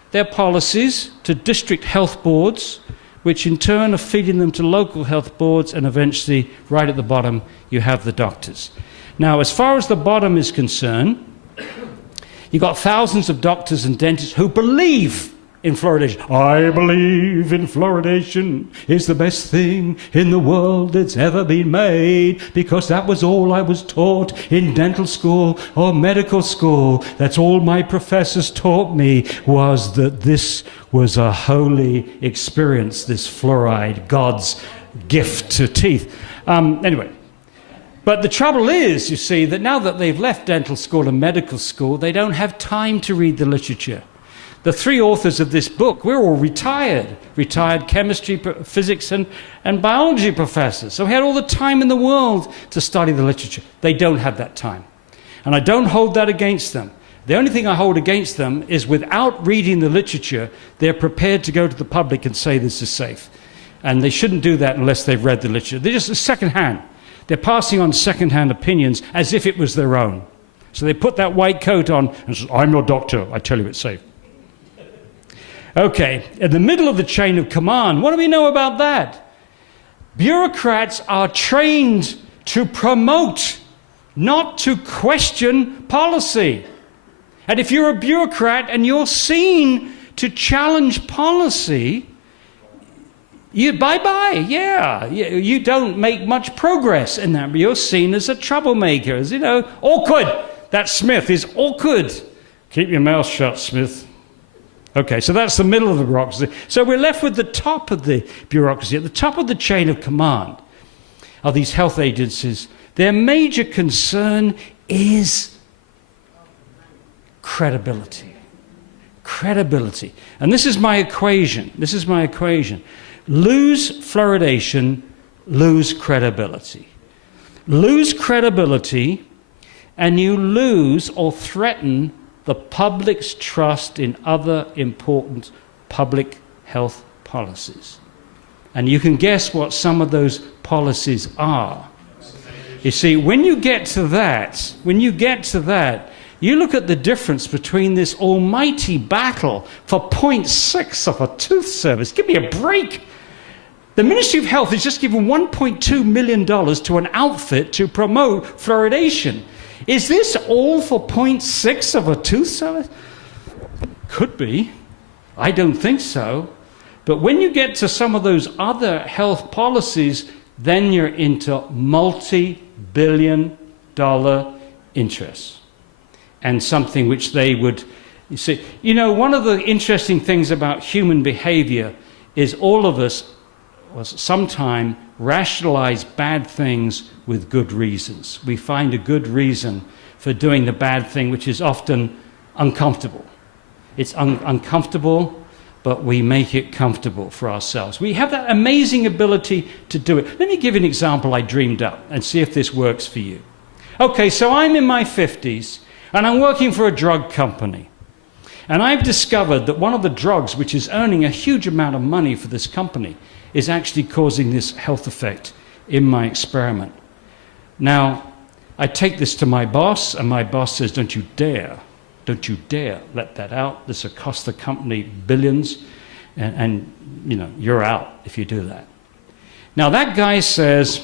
their policies to district health boards, which in turn are feeding them to local health boards, and eventually, right at the bottom, you have the doctors. Now, as far as the bottom is concerned, you've got thousands of doctors and dentists who believe in fluoridation. I believe in fluoridation is the best thing in the world that's ever been made, because that was all I was taught in dental school or medical school. That's all my professors taught me, was that this was a holy experience, this fluoride, God's gift to teeth. Anyway, but the trouble is, you see, that now that they've left dental school and medical school, they don't have time to read the literature. The three authors of this book, we're all retired chemistry, physics, and biology professors. So we had all the time in the world to study the literature. They don't have that time. And I don't hold that against them. The only thing I hold against them is, without reading the literature, they're prepared to go to the public and say this is safe. And they shouldn't do that unless they've read the literature. They're just second-hand. They're passing on second-hand opinions as if it was their own. So they put that white coat on and say, I'm your doctor, I tell you it's safe. Okay, in the middle of the chain of command, what do we know about that? Bureaucrats are trained to promote, not to question policy. And if you're a bureaucrat and you're seen to challenge policy, you bye-bye, yeah. You don't make much progress in that. You're seen as a troublemaker, as, you know, awkward. That Smith is awkward. Keep your mouth shut, Smith. Okay, so that's the middle of the bureaucracy. So we're left with the top of the bureaucracy. At the top of the chain of command of these health agencies, their major concern is credibility. Credibility. And this is my equation. This is my equation. Lose fluoridation, lose credibility. Lose credibility, and you lose or threaten the public's trust in other important public health policies. And you can guess what some of those policies are. You see, when you get to that, you look at the difference between this almighty battle for 0.6 of a tooth service. Give me a break. The Ministry of Health has just given $1.2 million to an outfit to promote fluoridation. Is this all for 0.6 of a tooth service? Could be. I don't think so. But when you get to some of those other health policies, then you're into multi-billion-dollar interests. And something which they would, you see. You know, one of the interesting things about human behavior is all of us sometime rationalize bad things with good reasons. We find a good reason for doing the bad thing, which is often uncomfortable. It's uncomfortable, but we make it comfortable for ourselves. We have that amazing ability to do it. Let me give you an example I dreamed up and see if this works for you. Okay, so I'm in my 50s, and I'm working for a drug company. And I've discovered that one of the drugs which is earning a huge amount of money for this company is actually causing this health effect in my experiment. Now, I take this to my boss, and my boss says, don't you dare let that out. This will cost the company billions, and you know, you're out if you do that. Now, that guy says,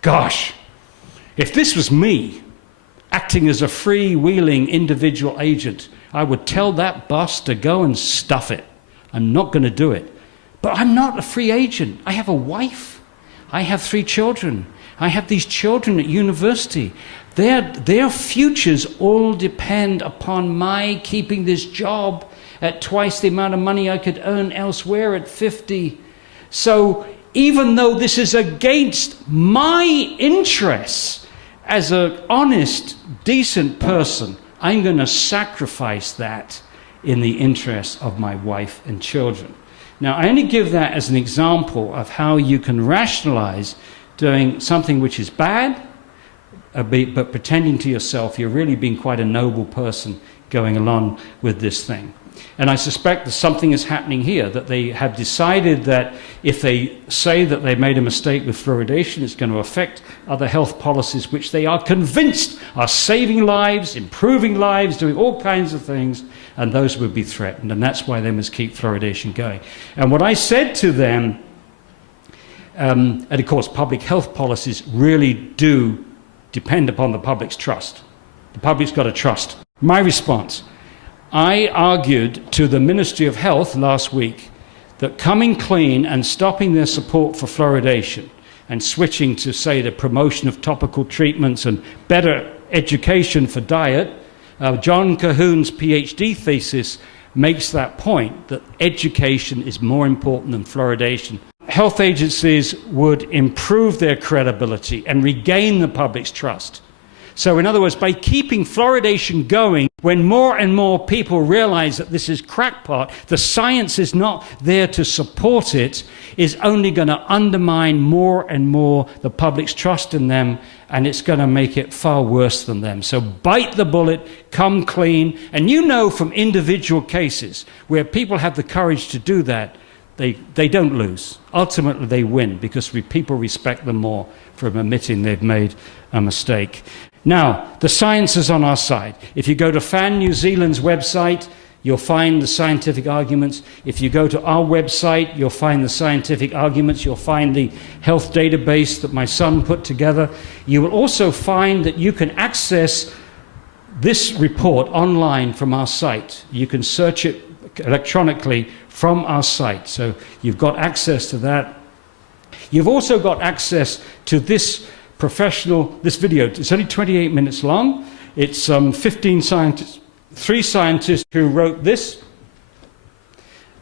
gosh, if this was me, acting as a freewheeling individual agent, I would tell that boss to go and stuff it. I'm not going to do it. But I'm not a free agent. I have a wife. I have 3 children. I have these children at university. Their futures all depend upon my keeping this job at twice the amount of money I could earn elsewhere at 50. So even though this is against my interests as an honest, decent person, I'm going to sacrifice that in the interest of my wife and children. Now, I only give that as an example of how you can rationalize doing something which is bad, but pretending to yourself you're really being quite a noble person going along with this thing. And I suspect that something is happening here, that they have decided that if they say that they made a mistake with fluoridation, it's going to affect other health policies which they are convinced are saving lives, improving lives, doing all kinds of things, and those would be threatened. And that's why they must keep fluoridation going. And what I said to them, and of course public health policies really do depend upon the public's trust. The public's got to trust. My response: I argued to the Ministry of Health last week that coming clean and stopping their support for fluoridation and switching to, say, the promotion of topical treatments and better education for diet, John Cahoon's PhD thesis makes that point, that education is more important than fluoridation. Health agencies would improve their credibility and regain the public's trust. So in other words, by keeping fluoridation going, when more and more people realize that this is crackpot, the science is not there to support it, is only going to undermine more and more the public's trust in them, and it's going to make it far worse than them. So bite the bullet, come clean, and you know from individual cases where people have the courage to do that, they don't lose. Ultimately, they win because people respect them more for admitting they've made a mistake. Now, the science is on our side. If you go to FAN New Zealand's website, you'll find the scientific arguments. If you go to our website, you'll find the scientific arguments. You'll find the health database that my son put together. You will also find that you can access this report online from our site. You can search it electronically from our site. So you've got access to that. You've also got access to this video. It's only 28 minutes long. It's 15 scientists, 3 scientists who wrote this.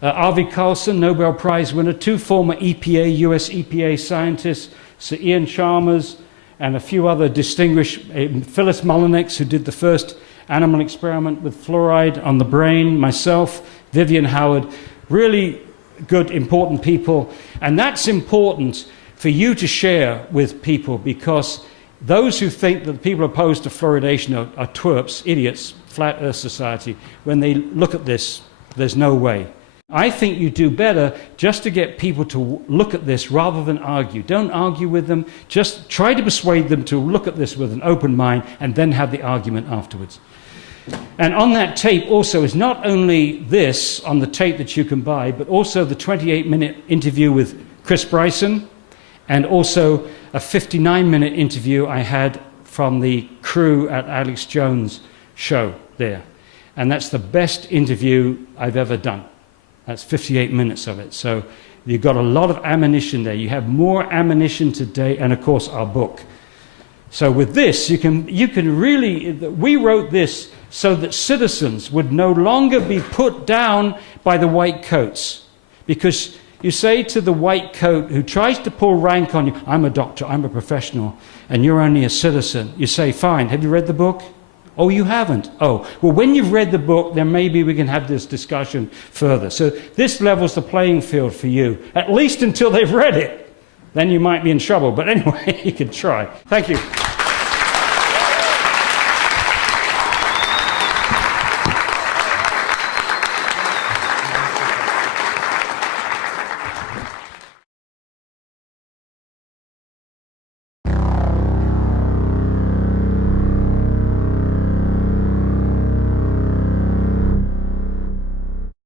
Arvi Carlson, Nobel Prize winner, 2 former EPA, US EPA scientists, Sir Ian Chalmers, and a few other distinguished, Phyllis Mullinix, who did the first animal experiment with fluoride on the brain, myself, Vivian Howard, really good, important people. And that's important for you to share with people, because those who think that the people opposed to fluoridation are twerps, idiots, flat earth society, when they look at this, there's no way. I think you do better just to get people to look at this rather than argue. Don't argue with them. Just try to persuade them to look at this with an open mind and then have the argument afterwards. And on that tape also is not only this on the tape that you can buy, but also the 28-minute interview with Chris Bryson and also a 59-minute interview I had from the crew at Alex Jones' show there. And that's the best interview I've ever done. That's 58 minutes of it. So you've got a lot of ammunition there. You have more ammunition today, and of course our book. So with this, you can really, we wrote this so that citizens would no longer be put down by the white coats. Because you say to the white coat who tries to pull rank on you, I'm a doctor, I'm a professional, and you're only a citizen. You say, fine, have you read the book? Oh, you haven't? Oh, well, when you've read the book, then maybe we can have this discussion further. So this levels the playing field for you, at least until they've read it. Then you might be in trouble. But anyway, you can try. Thank you.